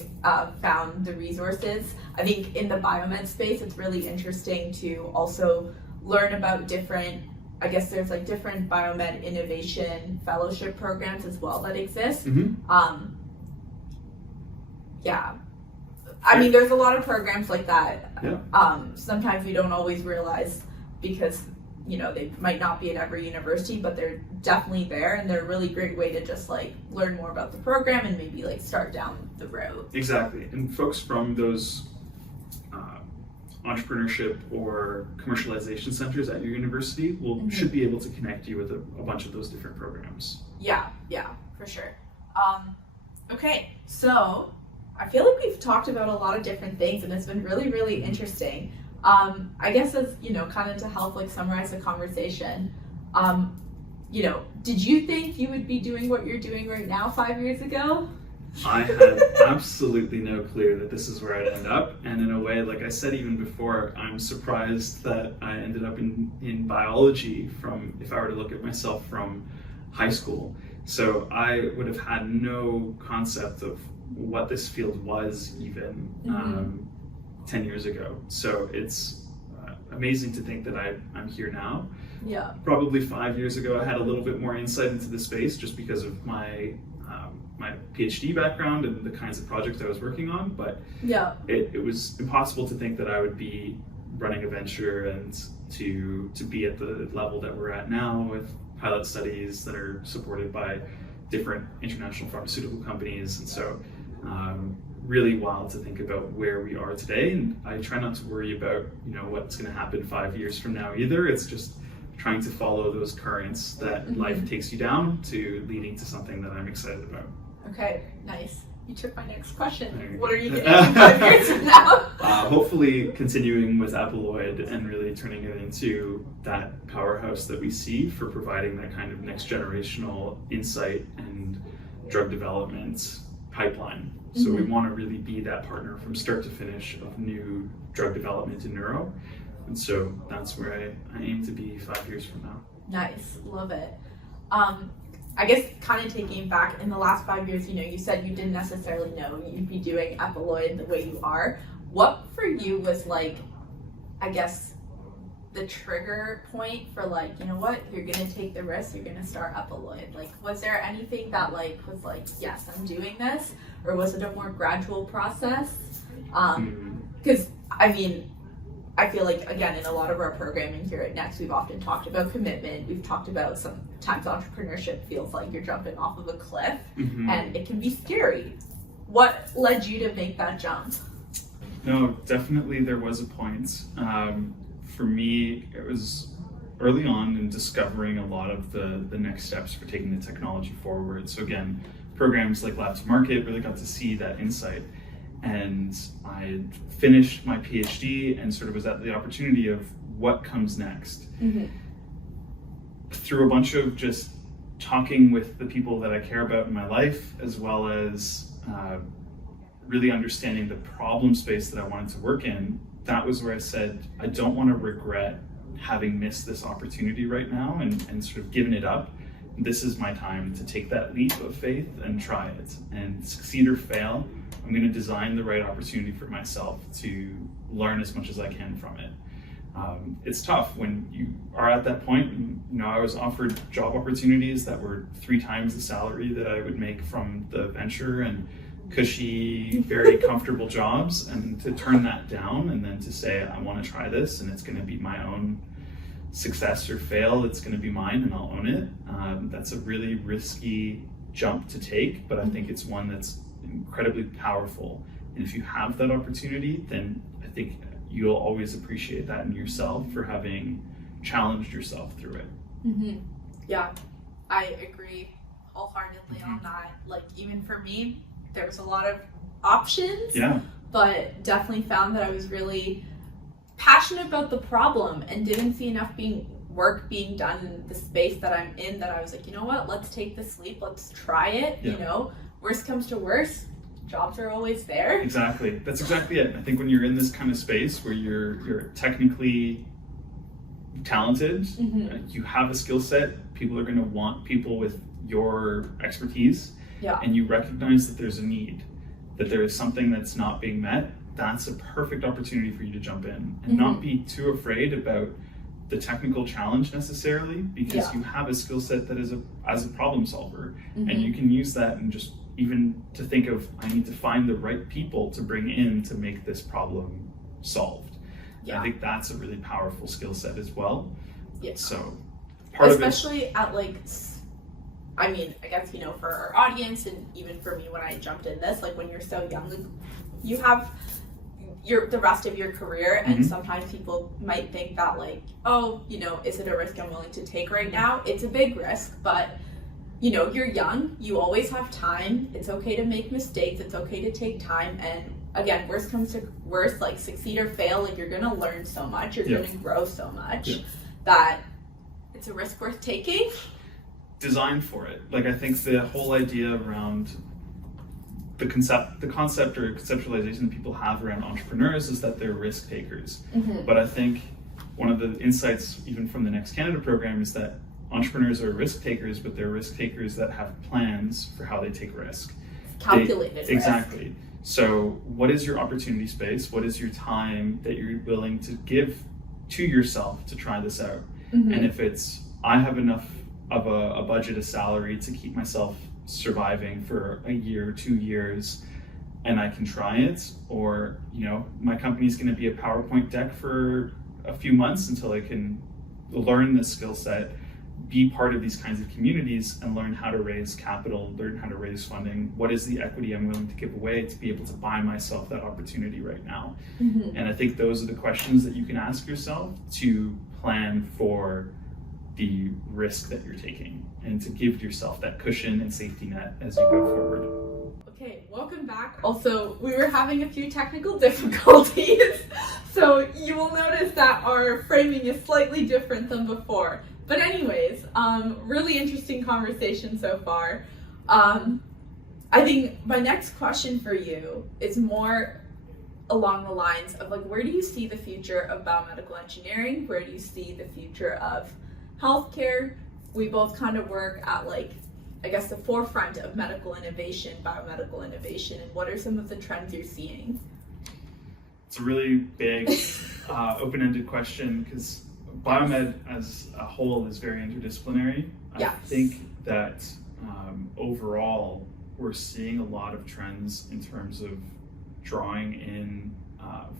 found the resources. I think in the biomed space, it's really interesting to also learn about different, there's different biomed innovation fellowship programs as well that exist. I mean, there's a lot of programs like that. Sometimes we don't always realize because, they might not be at every university, but they're definitely there, and they're a really great way to just learn more about the program and maybe start down the road. Exactly. And folks from those entrepreneurship or commercialization centers at your university should be able to connect you with a bunch of those different programs. Yeah, for sure. Okay, so I feel like we've talked about a lot of different things, and it's been really, really interesting. As kind of to help summarize the conversation, did you think you would be doing what you're doing right now 5 years ago? I had absolutely no clue that this is where I'd end up, and in a way, like I said even before, I'm surprised that I ended up in biology if I were to look at myself from high school. So I would have had no concept of what this field was even 10 years ago. So it's amazing to think that I'm here now. Yeah. Probably 5 years ago, I had a little bit more insight into the space just because of my PhD background and the kinds of projects I was working on, but yeah, it was impossible to think that I would be running a venture and to be at the level that we're at now with pilot studies that are supported by different international pharmaceutical companies. And so really wild to think about where we are today. And I try not to worry about, what's going to happen 5 years from now either. It's just trying to follow those currents that life takes you down to leading to something that I'm excited about. Okay, nice. You took my next question. What are you going to do 5 years from now? Hopefully continuing with Epiloid and really turning it into that powerhouse that we see for providing that kind of next generational insight and drug development pipeline. So we want to really be that partner from start to finish of new drug development in neuro. And so that's where I aim to be 5 years from now. Nice, love it. I guess kind of taking it back, in the last 5 years, you said you didn't necessarily know you'd be doing Epiloid the way you are. What for you was like, I guess, the trigger point for like, you know what, you're going to take the risk, you're going to start Epiloid? Like, was there anything that like was like, yes, I'm doing this? Or was it a more gradual process? Because, I feel like, again, in a lot of our programming here at Next, we've often talked about commitment. We've talked about sometimes entrepreneurship feels like you're jumping off of a cliff, and it can be scary. What led you to make that jump? No, definitely there was a point. For me, it was early on in discovering a lot of the next steps for taking the technology forward. So again, programs like Lab to Market really got to see that insight. And I finished my PhD and sort of was at the opportunity of what comes next. Through a bunch of just talking with the people that I care about in my life, as well as really understanding the problem space that I wanted to work in, that was where I said, I don't want to regret having missed this opportunity right now and sort of given it up. This is my time to take that leap of faith and try it. And succeed or fail, I'm going to design the right opportunity for myself to learn as much as I can from it. It's tough when you are at that point. And, I was offered job opportunities that were 3 times the salary that I would make from the venture, and cushy, very comfortable jobs, and to turn that down and then to say, I want to try this and it's going to be my own success or fail, it's going to be mine and I'll own it. That's a really risky jump to take, but I think it's one that's incredibly powerful. And if you have that opportunity, then I think you'll always appreciate that in yourself for having challenged yourself through it. Yeah, I agree wholeheartedly on that. Like, even for me, there was a lot of options, but definitely found that I was really passionate about the problem and didn't see enough work being done in the space that I'm in, that I was like, you know what, let's take this leap, let's try it. Worst comes to worst, jobs are always there. Exactly, that's exactly it. I think when you're in this kind of space where you're technically talented, you have a skill set, people are going to want people with your expertise, and you recognize that there's a need, that there is something that's not being met, that's a perfect opportunity for you to jump in and not be too afraid about the technical challenge necessarily, because you have a skill set that is as a problem solver, and you can use that and just even to think of, I need to find the right people to bring in to make this problem solved. I think that's a really powerful skill set as well. So part especially of it, at like, I guess, for our audience and even for me when I jumped in this, like when you're so young, you have the rest of your career, and sometimes people might think that like, oh, is it a risk I'm willing to take right now? It's a big risk, but you're young, you always have time, it's okay to make mistakes, it's okay to take time, and again, worst comes to worst, like succeed or fail, like you're gonna learn so much, you're gonna grow so much that it's a risk worth taking. Design for it. Like, I think the whole idea around the concept or conceptualization that people have around entrepreneurs is that they're risk takers. But I think one of the insights even from the Next Canada program is that entrepreneurs are risk takers, but they're risk takers that have plans for how they take risk. Calculated risk. Exactly. So what is your opportunity space? What is your time that you're willing to give to yourself to try this out. Mm-hmm. And if it's, I have enough of a budget, a salary to keep myself surviving for a year, 2 years, and I can try it, or, you know, my company's going to be a PowerPoint deck for a few months until I can learn this skill set, be part of these kinds of communities and learn how to raise capital, learn how to raise funding. What is the equity I'm willing to give away to be able to buy myself that opportunity right now? Mm-hmm. And I think those are the questions that you can ask yourself to plan for the risk that you're taking and to give yourself that cushion and safety net as you go forward. Okay, welcome back. Also, we were having a few technical difficulties, so you will notice that our framing is slightly different than before. But anyways, really interesting conversation so far. I think my next question for you is more along the lines of like, where do you see the future of biomedical engineering? Where do you see the future of healthcare? We both kind of work at like, I guess, the forefront of medical innovation, biomedical innovation, and what are some of the trends you're seeing? It's a really big, open-ended question because Biomed as a whole is very interdisciplinary. Yes. I think that overall we're seeing a lot of trends in terms of drawing in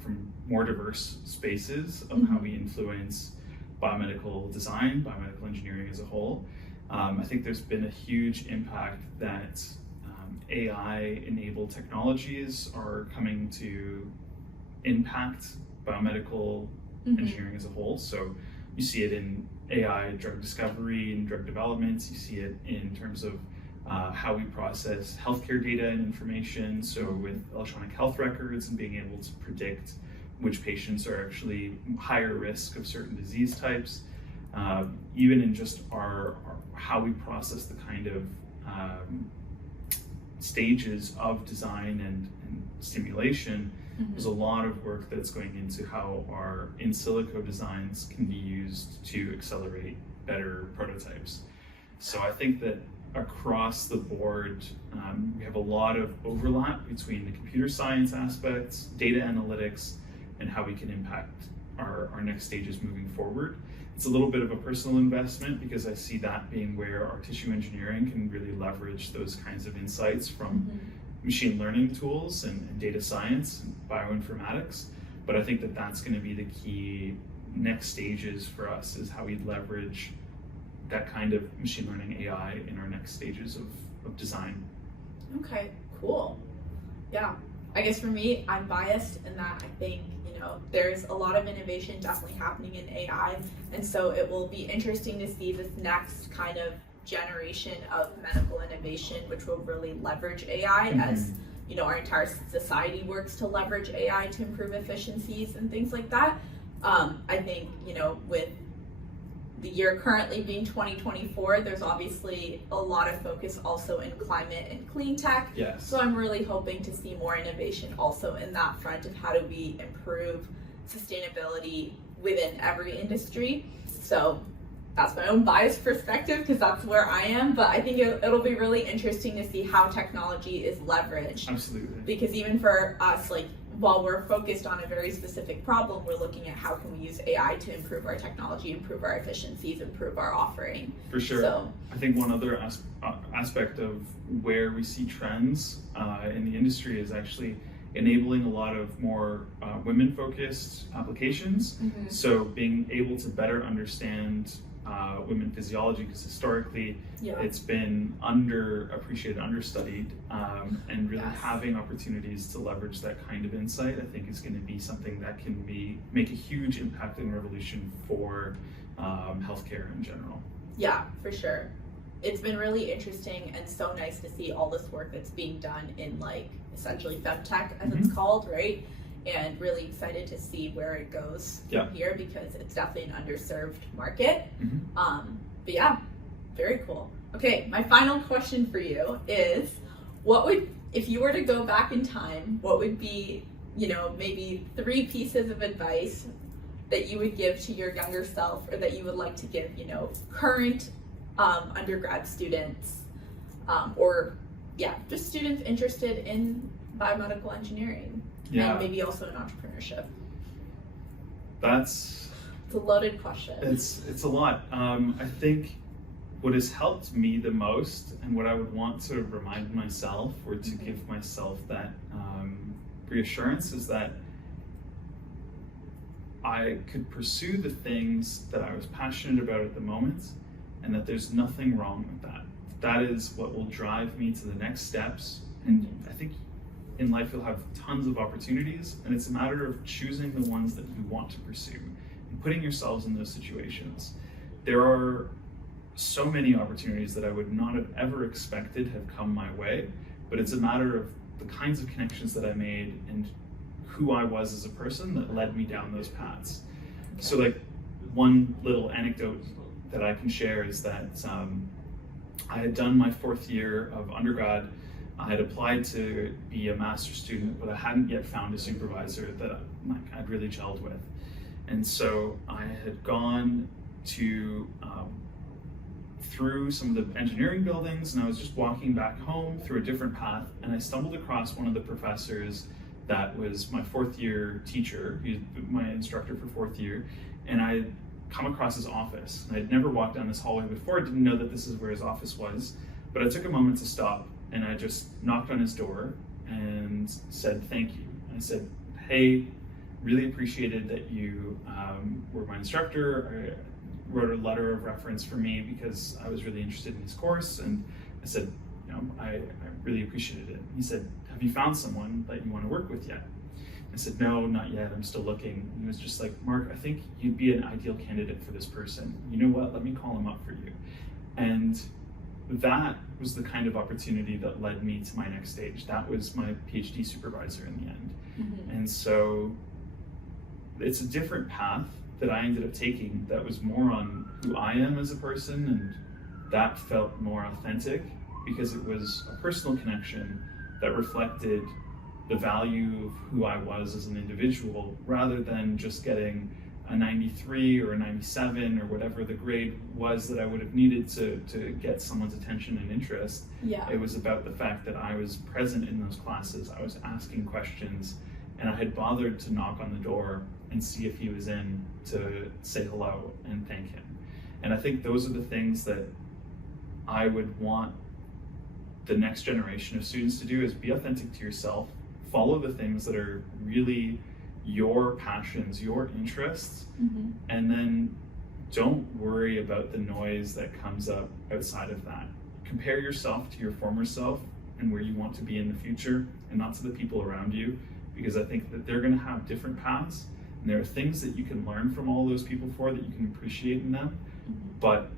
from more diverse spaces of how we influence biomedical design, biomedical engineering as a whole. I think there's been a huge impact that AI-enabled technologies are coming to impact biomedical engineering as a whole. So you see it in AI drug discovery and drug development. You see it in terms of how we process healthcare data and information. So with electronic health records and being able to predict which patients are actually higher risk of certain disease types. Even in just our how we process the kind of stages of design and stimulation. There's a lot of work that's going into how our in silico designs can be used to accelerate better prototypes. So I think that across the board, we have a lot of overlap between the computer science aspects, data analytics, and how we can impact our next stages moving forward. It's a little bit of a personal investment because I see that being where our tissue engineering can really leverage those kinds of insights from machine learning tools and data science and bioinformatics. But I think that that's going to be the key next stages for us, is how we leverage that kind of machine learning AI in our next stages of design. Okay, cool. Yeah, I guess for me, I'm biased in that I think, there's a lot of innovation definitely happening in AI, and so it will be interesting to see this next kind of generation of medical innovation, which will really leverage AI as, our entire society works to leverage AI to improve efficiencies and things like that. I think, with the year currently being 2024, there's obviously a lot of focus also in climate and clean tech. Yes. So I'm really hoping to see more innovation also in that front of how do we improve sustainability within every industry. So that's my own biased perspective because that's where I am, but I think it'll be really interesting to see how technology is leveraged. Absolutely. Because even for us, while we're focused on a very specific problem, we're looking at how can we use AI to improve our technology, improve our efficiencies, improve our offering. For sure. So, I think one other aspect of where we see trends in the industry is actually enabling a lot of more women-focused applications. So being able to better understand women physiology, because historically it's been underappreciated, understudied, and really having opportunities to leverage that kind of insight, I think is going to be something that can make a huge impact and revolution for healthcare in general. Yeah, for sure. It's been really interesting and so nice to see all this work that's being done in essentially femtech as it's called, right? And really excited to see where it goes from here because it's definitely an underserved market. But yeah, very cool. Okay, my final question for you is, if you were to go back in time, what would be, maybe 3 pieces of advice that you would give to your younger self, or that you would like to give, current undergrad students, or just students interested in biomedical engineering? And maybe also in entrepreneurship. That's It's a loaded question. It's a lot. I think what has helped me the most, and what I would want to remind myself, or to give myself that reassurance, is that I could pursue the things that I was passionate about at the moment, and that there's nothing wrong with that. That is what will drive me to the next steps. And I think in life you'll have tons of opportunities, and it's a matter of choosing the ones that you want to pursue and putting yourselves in those situations. There are so many opportunities that I would not have ever expected have come my way, but it's a matter of the kinds of connections that I made and who I was as a person that led me down those paths. So like one little anecdote that I can share is that I had done my 4th year of undergrad. I had applied to be a master's student, but I hadn't yet found a supervisor that I'd really gelled with. And so I had gone to through some of the engineering buildings, and I was just walking back home through a different path, and I stumbled across one of the professors that was my 4th year teacher. He's my instructor for 4th year, and I had come across his office. And I'd never walked down this hallway before, didn't know that this is where his office was, but I took a moment to stop, and I just knocked on his door and said thank you. And I said, hey, really appreciated that you were my instructor. I wrote a letter of reference for me because I was really interested in his course, and I said, I really appreciated it. He said, have you found someone that you want to work with yet? I said, no, not yet, I'm still looking. And he was just like, Mark, I think you'd be an ideal candidate for this person. You know what, let me call him up for you. And that was the kind of opportunity that led me to my next stage. That was my PhD supervisor in the end. Mm-hmm. And so it's a different path that I ended up taking that was more on who I am as a person, and that felt more authentic because it was a personal connection that reflected the value of who I was as an individual, rather than just getting a 93 or a 97 or whatever the grade was that I would have needed to get someone's attention and interest. Yeah. It was about the fact that I was present in those classes, I was asking questions, and I had bothered to knock on the door and see if he was in, to say hello and thank him. And I think those are the things that I would want the next generation of students to do, is be authentic to yourself, follow the things that are really your passions, your interests, mm-hmm. and then don't worry about the noise that comes up outside of that. Compare yourself to your former self and where you want to be in the future, and not to the people around you, because I think that they're going to have different paths, and there are things that you can learn from all those people for that you can appreciate in them, mm-hmm. but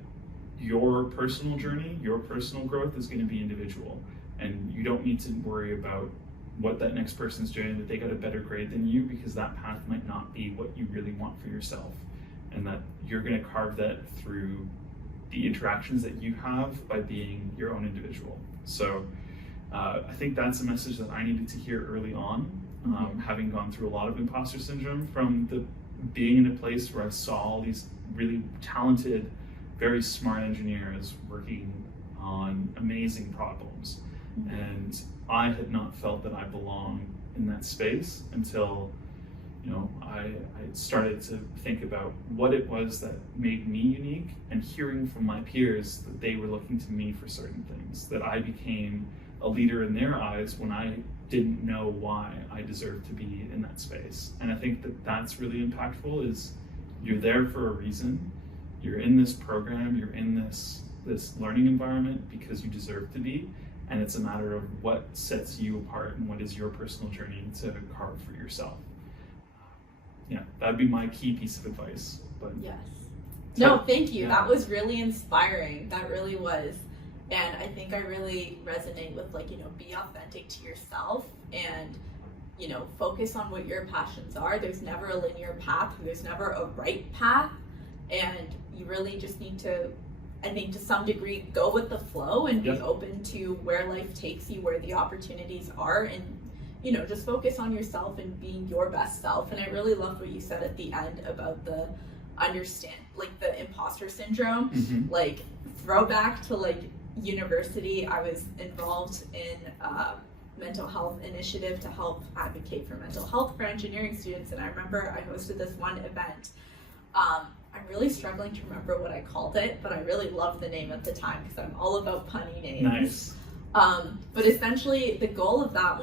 your personal journey, your personal growth is going to be individual, and you don't need to worry about what that next person's doing, that they got a better grade than you, because that path might not be what you really want for yourself, and that you're going to carve that through the interactions that you have by being your own individual. So I think that's a message that I needed to hear early on, having gone through a lot of imposter syndrome from being in a place where I saw all these really talented, very smart engineers working on amazing problems. Mm-hmm. And I had not felt that I belonged in that space until, I started to think about what it was that made me unique, and hearing from my peers that they were looking to me for certain things, that I became a leader in their eyes when I didn't know why I deserved to be in that space. And I think that that's really impactful, is you're there for a reason. You're in this program, you're in this learning environment because you deserve to be, and it's a matter of what sets you apart and what is your personal journey to carve for yourself. Yeah, that'd be my key piece of advice. But yes. No, thank you. Yeah. That was really inspiring. That really was. And I think I really resonate with be authentic to yourself and, focus on what your passions are. There's never a linear path. There's never a right path. And you really just need to, I think to some degree, go with the flow and be open to where life takes you, where the opportunities are, and, just focus on yourself and being your best self. And I really loved what you said at the end about the the imposter syndrome, mm-hmm. Throwback to university. I was involved in mental health initiative to help advocate for mental health for engineering students, and I remember I hosted this one event I'm really struggling to remember what I called it, but I really loved the name at the time because I'm all about punny names. Nice. But essentially the goal of that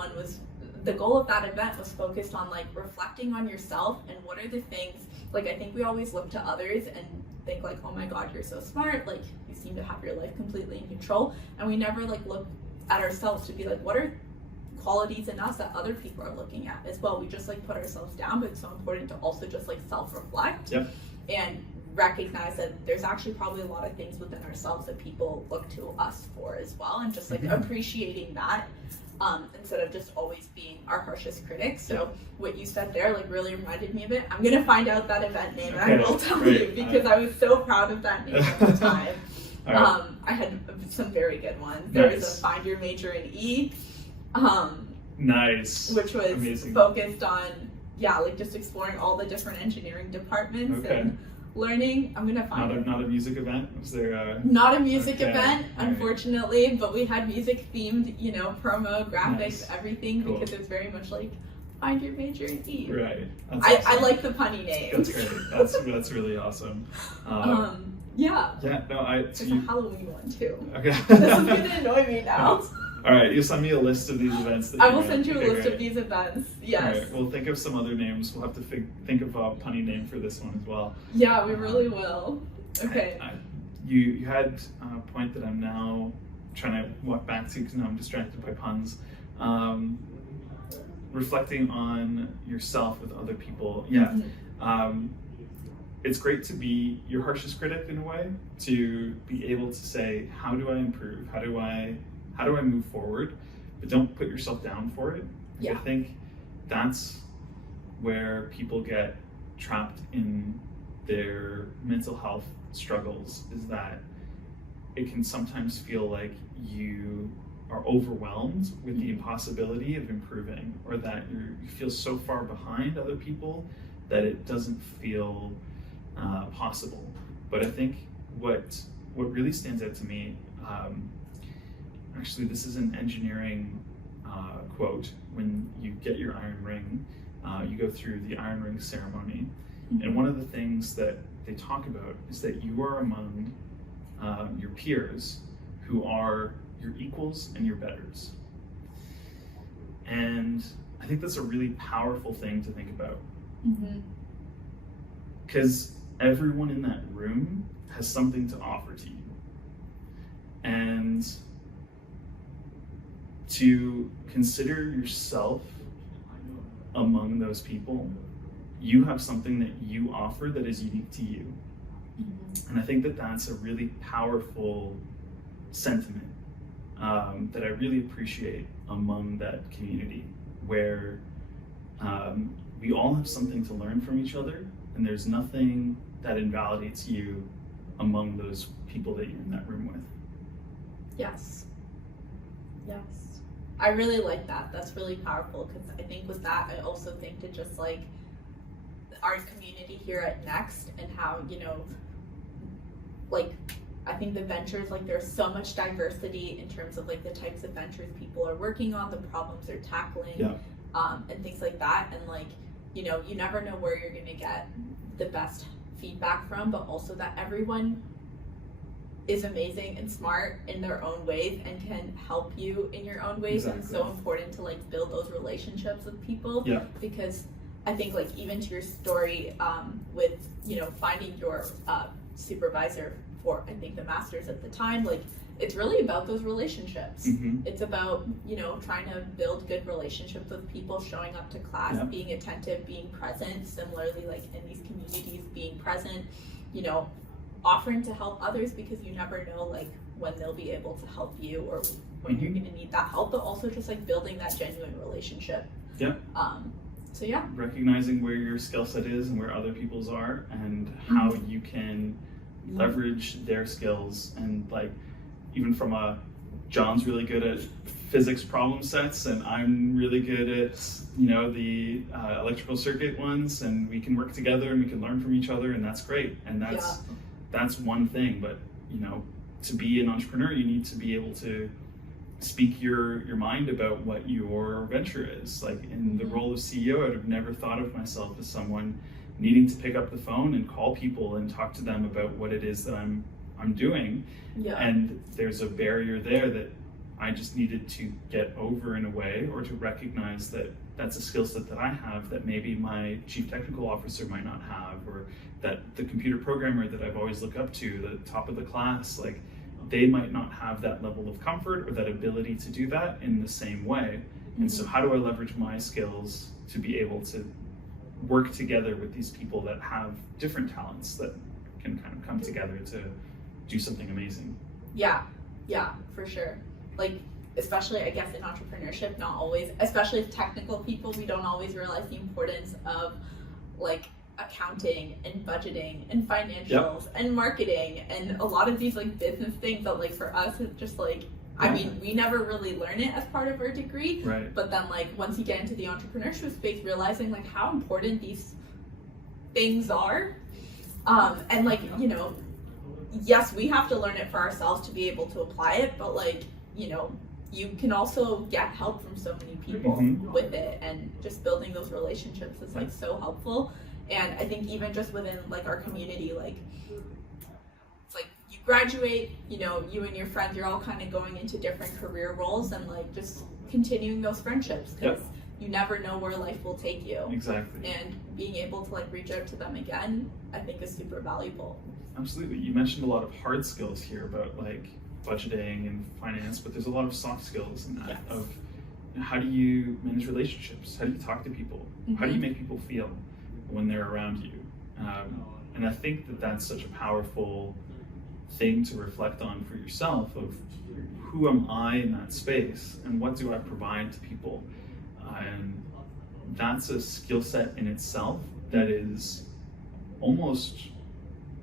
event was focused on like reflecting on yourself and what are the things, like I think we always look to others and think like, oh my God, you're so smart, like you seem to have your life completely in control, and we never like look at ourselves to be like, what are qualities in us that other people are looking at as well. We just like put ourselves down, but it's so important to also just like self-reflect and recognize that there's actually probably a lot of things within ourselves that people look to us for as well, and just like appreciating that instead of just always being our harshest critics. So what you said there like really reminded me of it. I'm gonna find out that event name and I will tell you, because I was so proud of that name at the time. I had some very good ones. There was a Find Your Major in E, which was focused on like just exploring all the different engineering departments and learning. I'm gonna find not a music event. Was there not a music event, unfortunately, but we had music themed, promo, graphics, everything, because it's very much like Find Your Major in E. Right. I like the punny name. That's great. That's really awesome. It's a Halloween one too. Okay. This is gonna annoy me now. All right, you'll send me a list of these events. I will send you a list of these events. Yes. All right, we'll think of some other names. We'll have to think of a punny name for this one as well. Yeah, we really will. Okay. You had a point that I'm now trying to walk back to because now I'm distracted by puns. Reflecting on yourself with other people. Yeah. It's great to be your harshest critic in a way, to be able to say, how do I improve? How do I move forward? But don't put yourself down for it. I think that's where people get trapped in their mental health struggles, is that it can sometimes feel like you are overwhelmed with the impossibility of improving, or that you feel so far behind other people that it doesn't feel possible. But I think what really stands out to me, actually this is an engineering quote, when you get your iron ring, you go through the iron ring ceremony, and one of the things that they talk about is that you are among your peers who are your equals and your betters. And I think that's a really powerful thing to think about, because everyone in that room has something to offer to you, and to consider yourself among those people. You have something that you offer that is unique to you. And I think that that's a really powerful sentiment that I really appreciate among that community, where we all have something to learn from each other, and there's nothing that invalidates you among those people that you're in that room with. Yes. I really like that. That's really powerful, because I think with that, I also think to just like our community here at Next, and how, like I think the ventures, like there's so much diversity in terms of like the types of ventures people are working on, the problems they're tackling, and things like that. And like, you never know where you're gonna get the best feedback from, but also that everyone is amazing and smart in their own ways and can help you in your own ways. And it's so important to like build those relationships with people, because I think like even to your story with finding your supervisor for I think the master's at the time, like it's really about those relationships. It's about trying to build good relationships with people, showing up to class, being attentive, being present. Similarly, like in these communities, being present, offering to help others, because you never know like when they'll be able to help you or when you're going to need that help, but also just like building that genuine relationship. Recognizing where your skill set is and where other people's are, and how you can leverage their skills. And like, even from John's really good at physics problem sets, and I'm really good at the electrical circuit ones, and we can work together and we can learn from each other, and that's great. And that's one thing. But to be an entrepreneur, you need to be able to speak your mind about what your venture is. Like in the role of CEO, I would have never thought of myself as someone needing to pick up the phone and call people and talk to them about what it is that I'm doing. Yeah. And there's a barrier there that I just needed to get over in a way, or to recognize that that's a skill set that I have that maybe my chief technical officer might not have, or that the computer programmer that I've always looked up to, the top of the class, like they might not have that level of comfort or that ability to do that in the same way. And so how do I leverage my skills to be able to work together with these people that have different talents that can kind of come together to do something amazing? Yeah, for sure. Like, especially I guess in entrepreneurship, not always, especially as technical people, we don't always realize the importance of like accounting and budgeting and financials and marketing and a lot of these like business things that like for us it's just like, I mean, we never really learn it as part of our degree, but then like once you get into the entrepreneurship space, realizing like how important these things are, and like, you know, yes, we have to learn it for ourselves to be able to apply it, but like, you know, you can also get help from so many people with it, and just building those relationships is like so helpful. And I think even just within like our community, like it's like you graduate, you know, you and your friends, you're all kind of going into different career roles, and like just continuing those friendships, because you never know where life will take you. Exactly. And being able to like reach out to them again, I think is super valuable. Absolutely. You mentioned a lot of hard skills here about like budgeting and finance, but there's a lot of soft skills in that of how do you manage relationships? How do you talk to people? How do you make people feel when they're around you? And I think that that's such a powerful thing to reflect on for yourself of who am I in that space and what do I provide to people? And that's a skill set in itself that is almost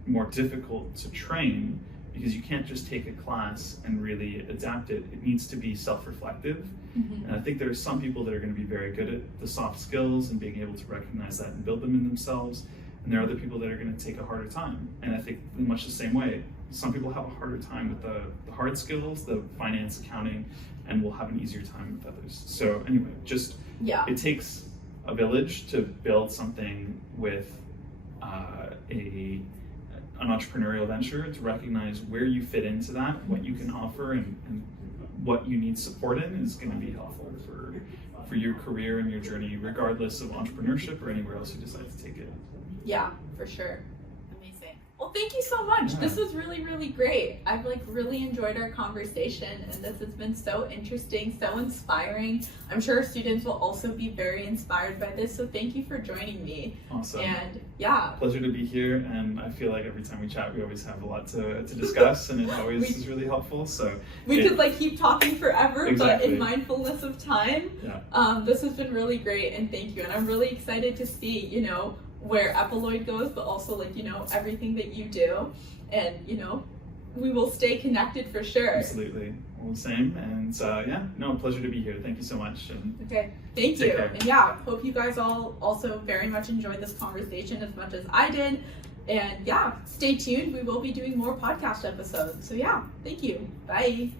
more difficult to train, because you can't just take a class and really adapt it. It needs to be self-reflective. And I think there are some people that are going to be very good at the soft skills and being able to recognize that and build them in themselves. And there are other people that are going to take a harder time. And I think in much the same way, some people have a harder time with the hard skills, the finance, accounting, and will have an easier time with others. So anyway, just it takes a village to build something with an entrepreneurial venture, to recognize where you fit into that, what you can offer, and what you need support in is going to be helpful for your career and your journey, regardless of entrepreneurship or anywhere else you decide to take it. Yeah, for sure. Amazing. Well, thank you so much. This was really, really great. I've like really enjoyed our conversation, and this has been so interesting, so inspiring. I'm sure students will also be very inspired by this, so thank you for joining me. Awesome. And pleasure to be here, and I feel like every time we chat we always have a lot to discuss, and it always is really helpful. So we could like keep talking forever, but in mindfulness of time, this has been really great, and thank you. And I'm really excited to see, you know, where Epiloid goes, but also like, you know, everything that you do, and you know, we will stay connected for sure. Absolutely. Well, same. And pleasure to be here. Thank you so much. And okay, thank you. And hope you guys all also very much enjoyed this conversation as much as I did. And stay tuned. We will be doing more podcast episodes. So thank you. Bye.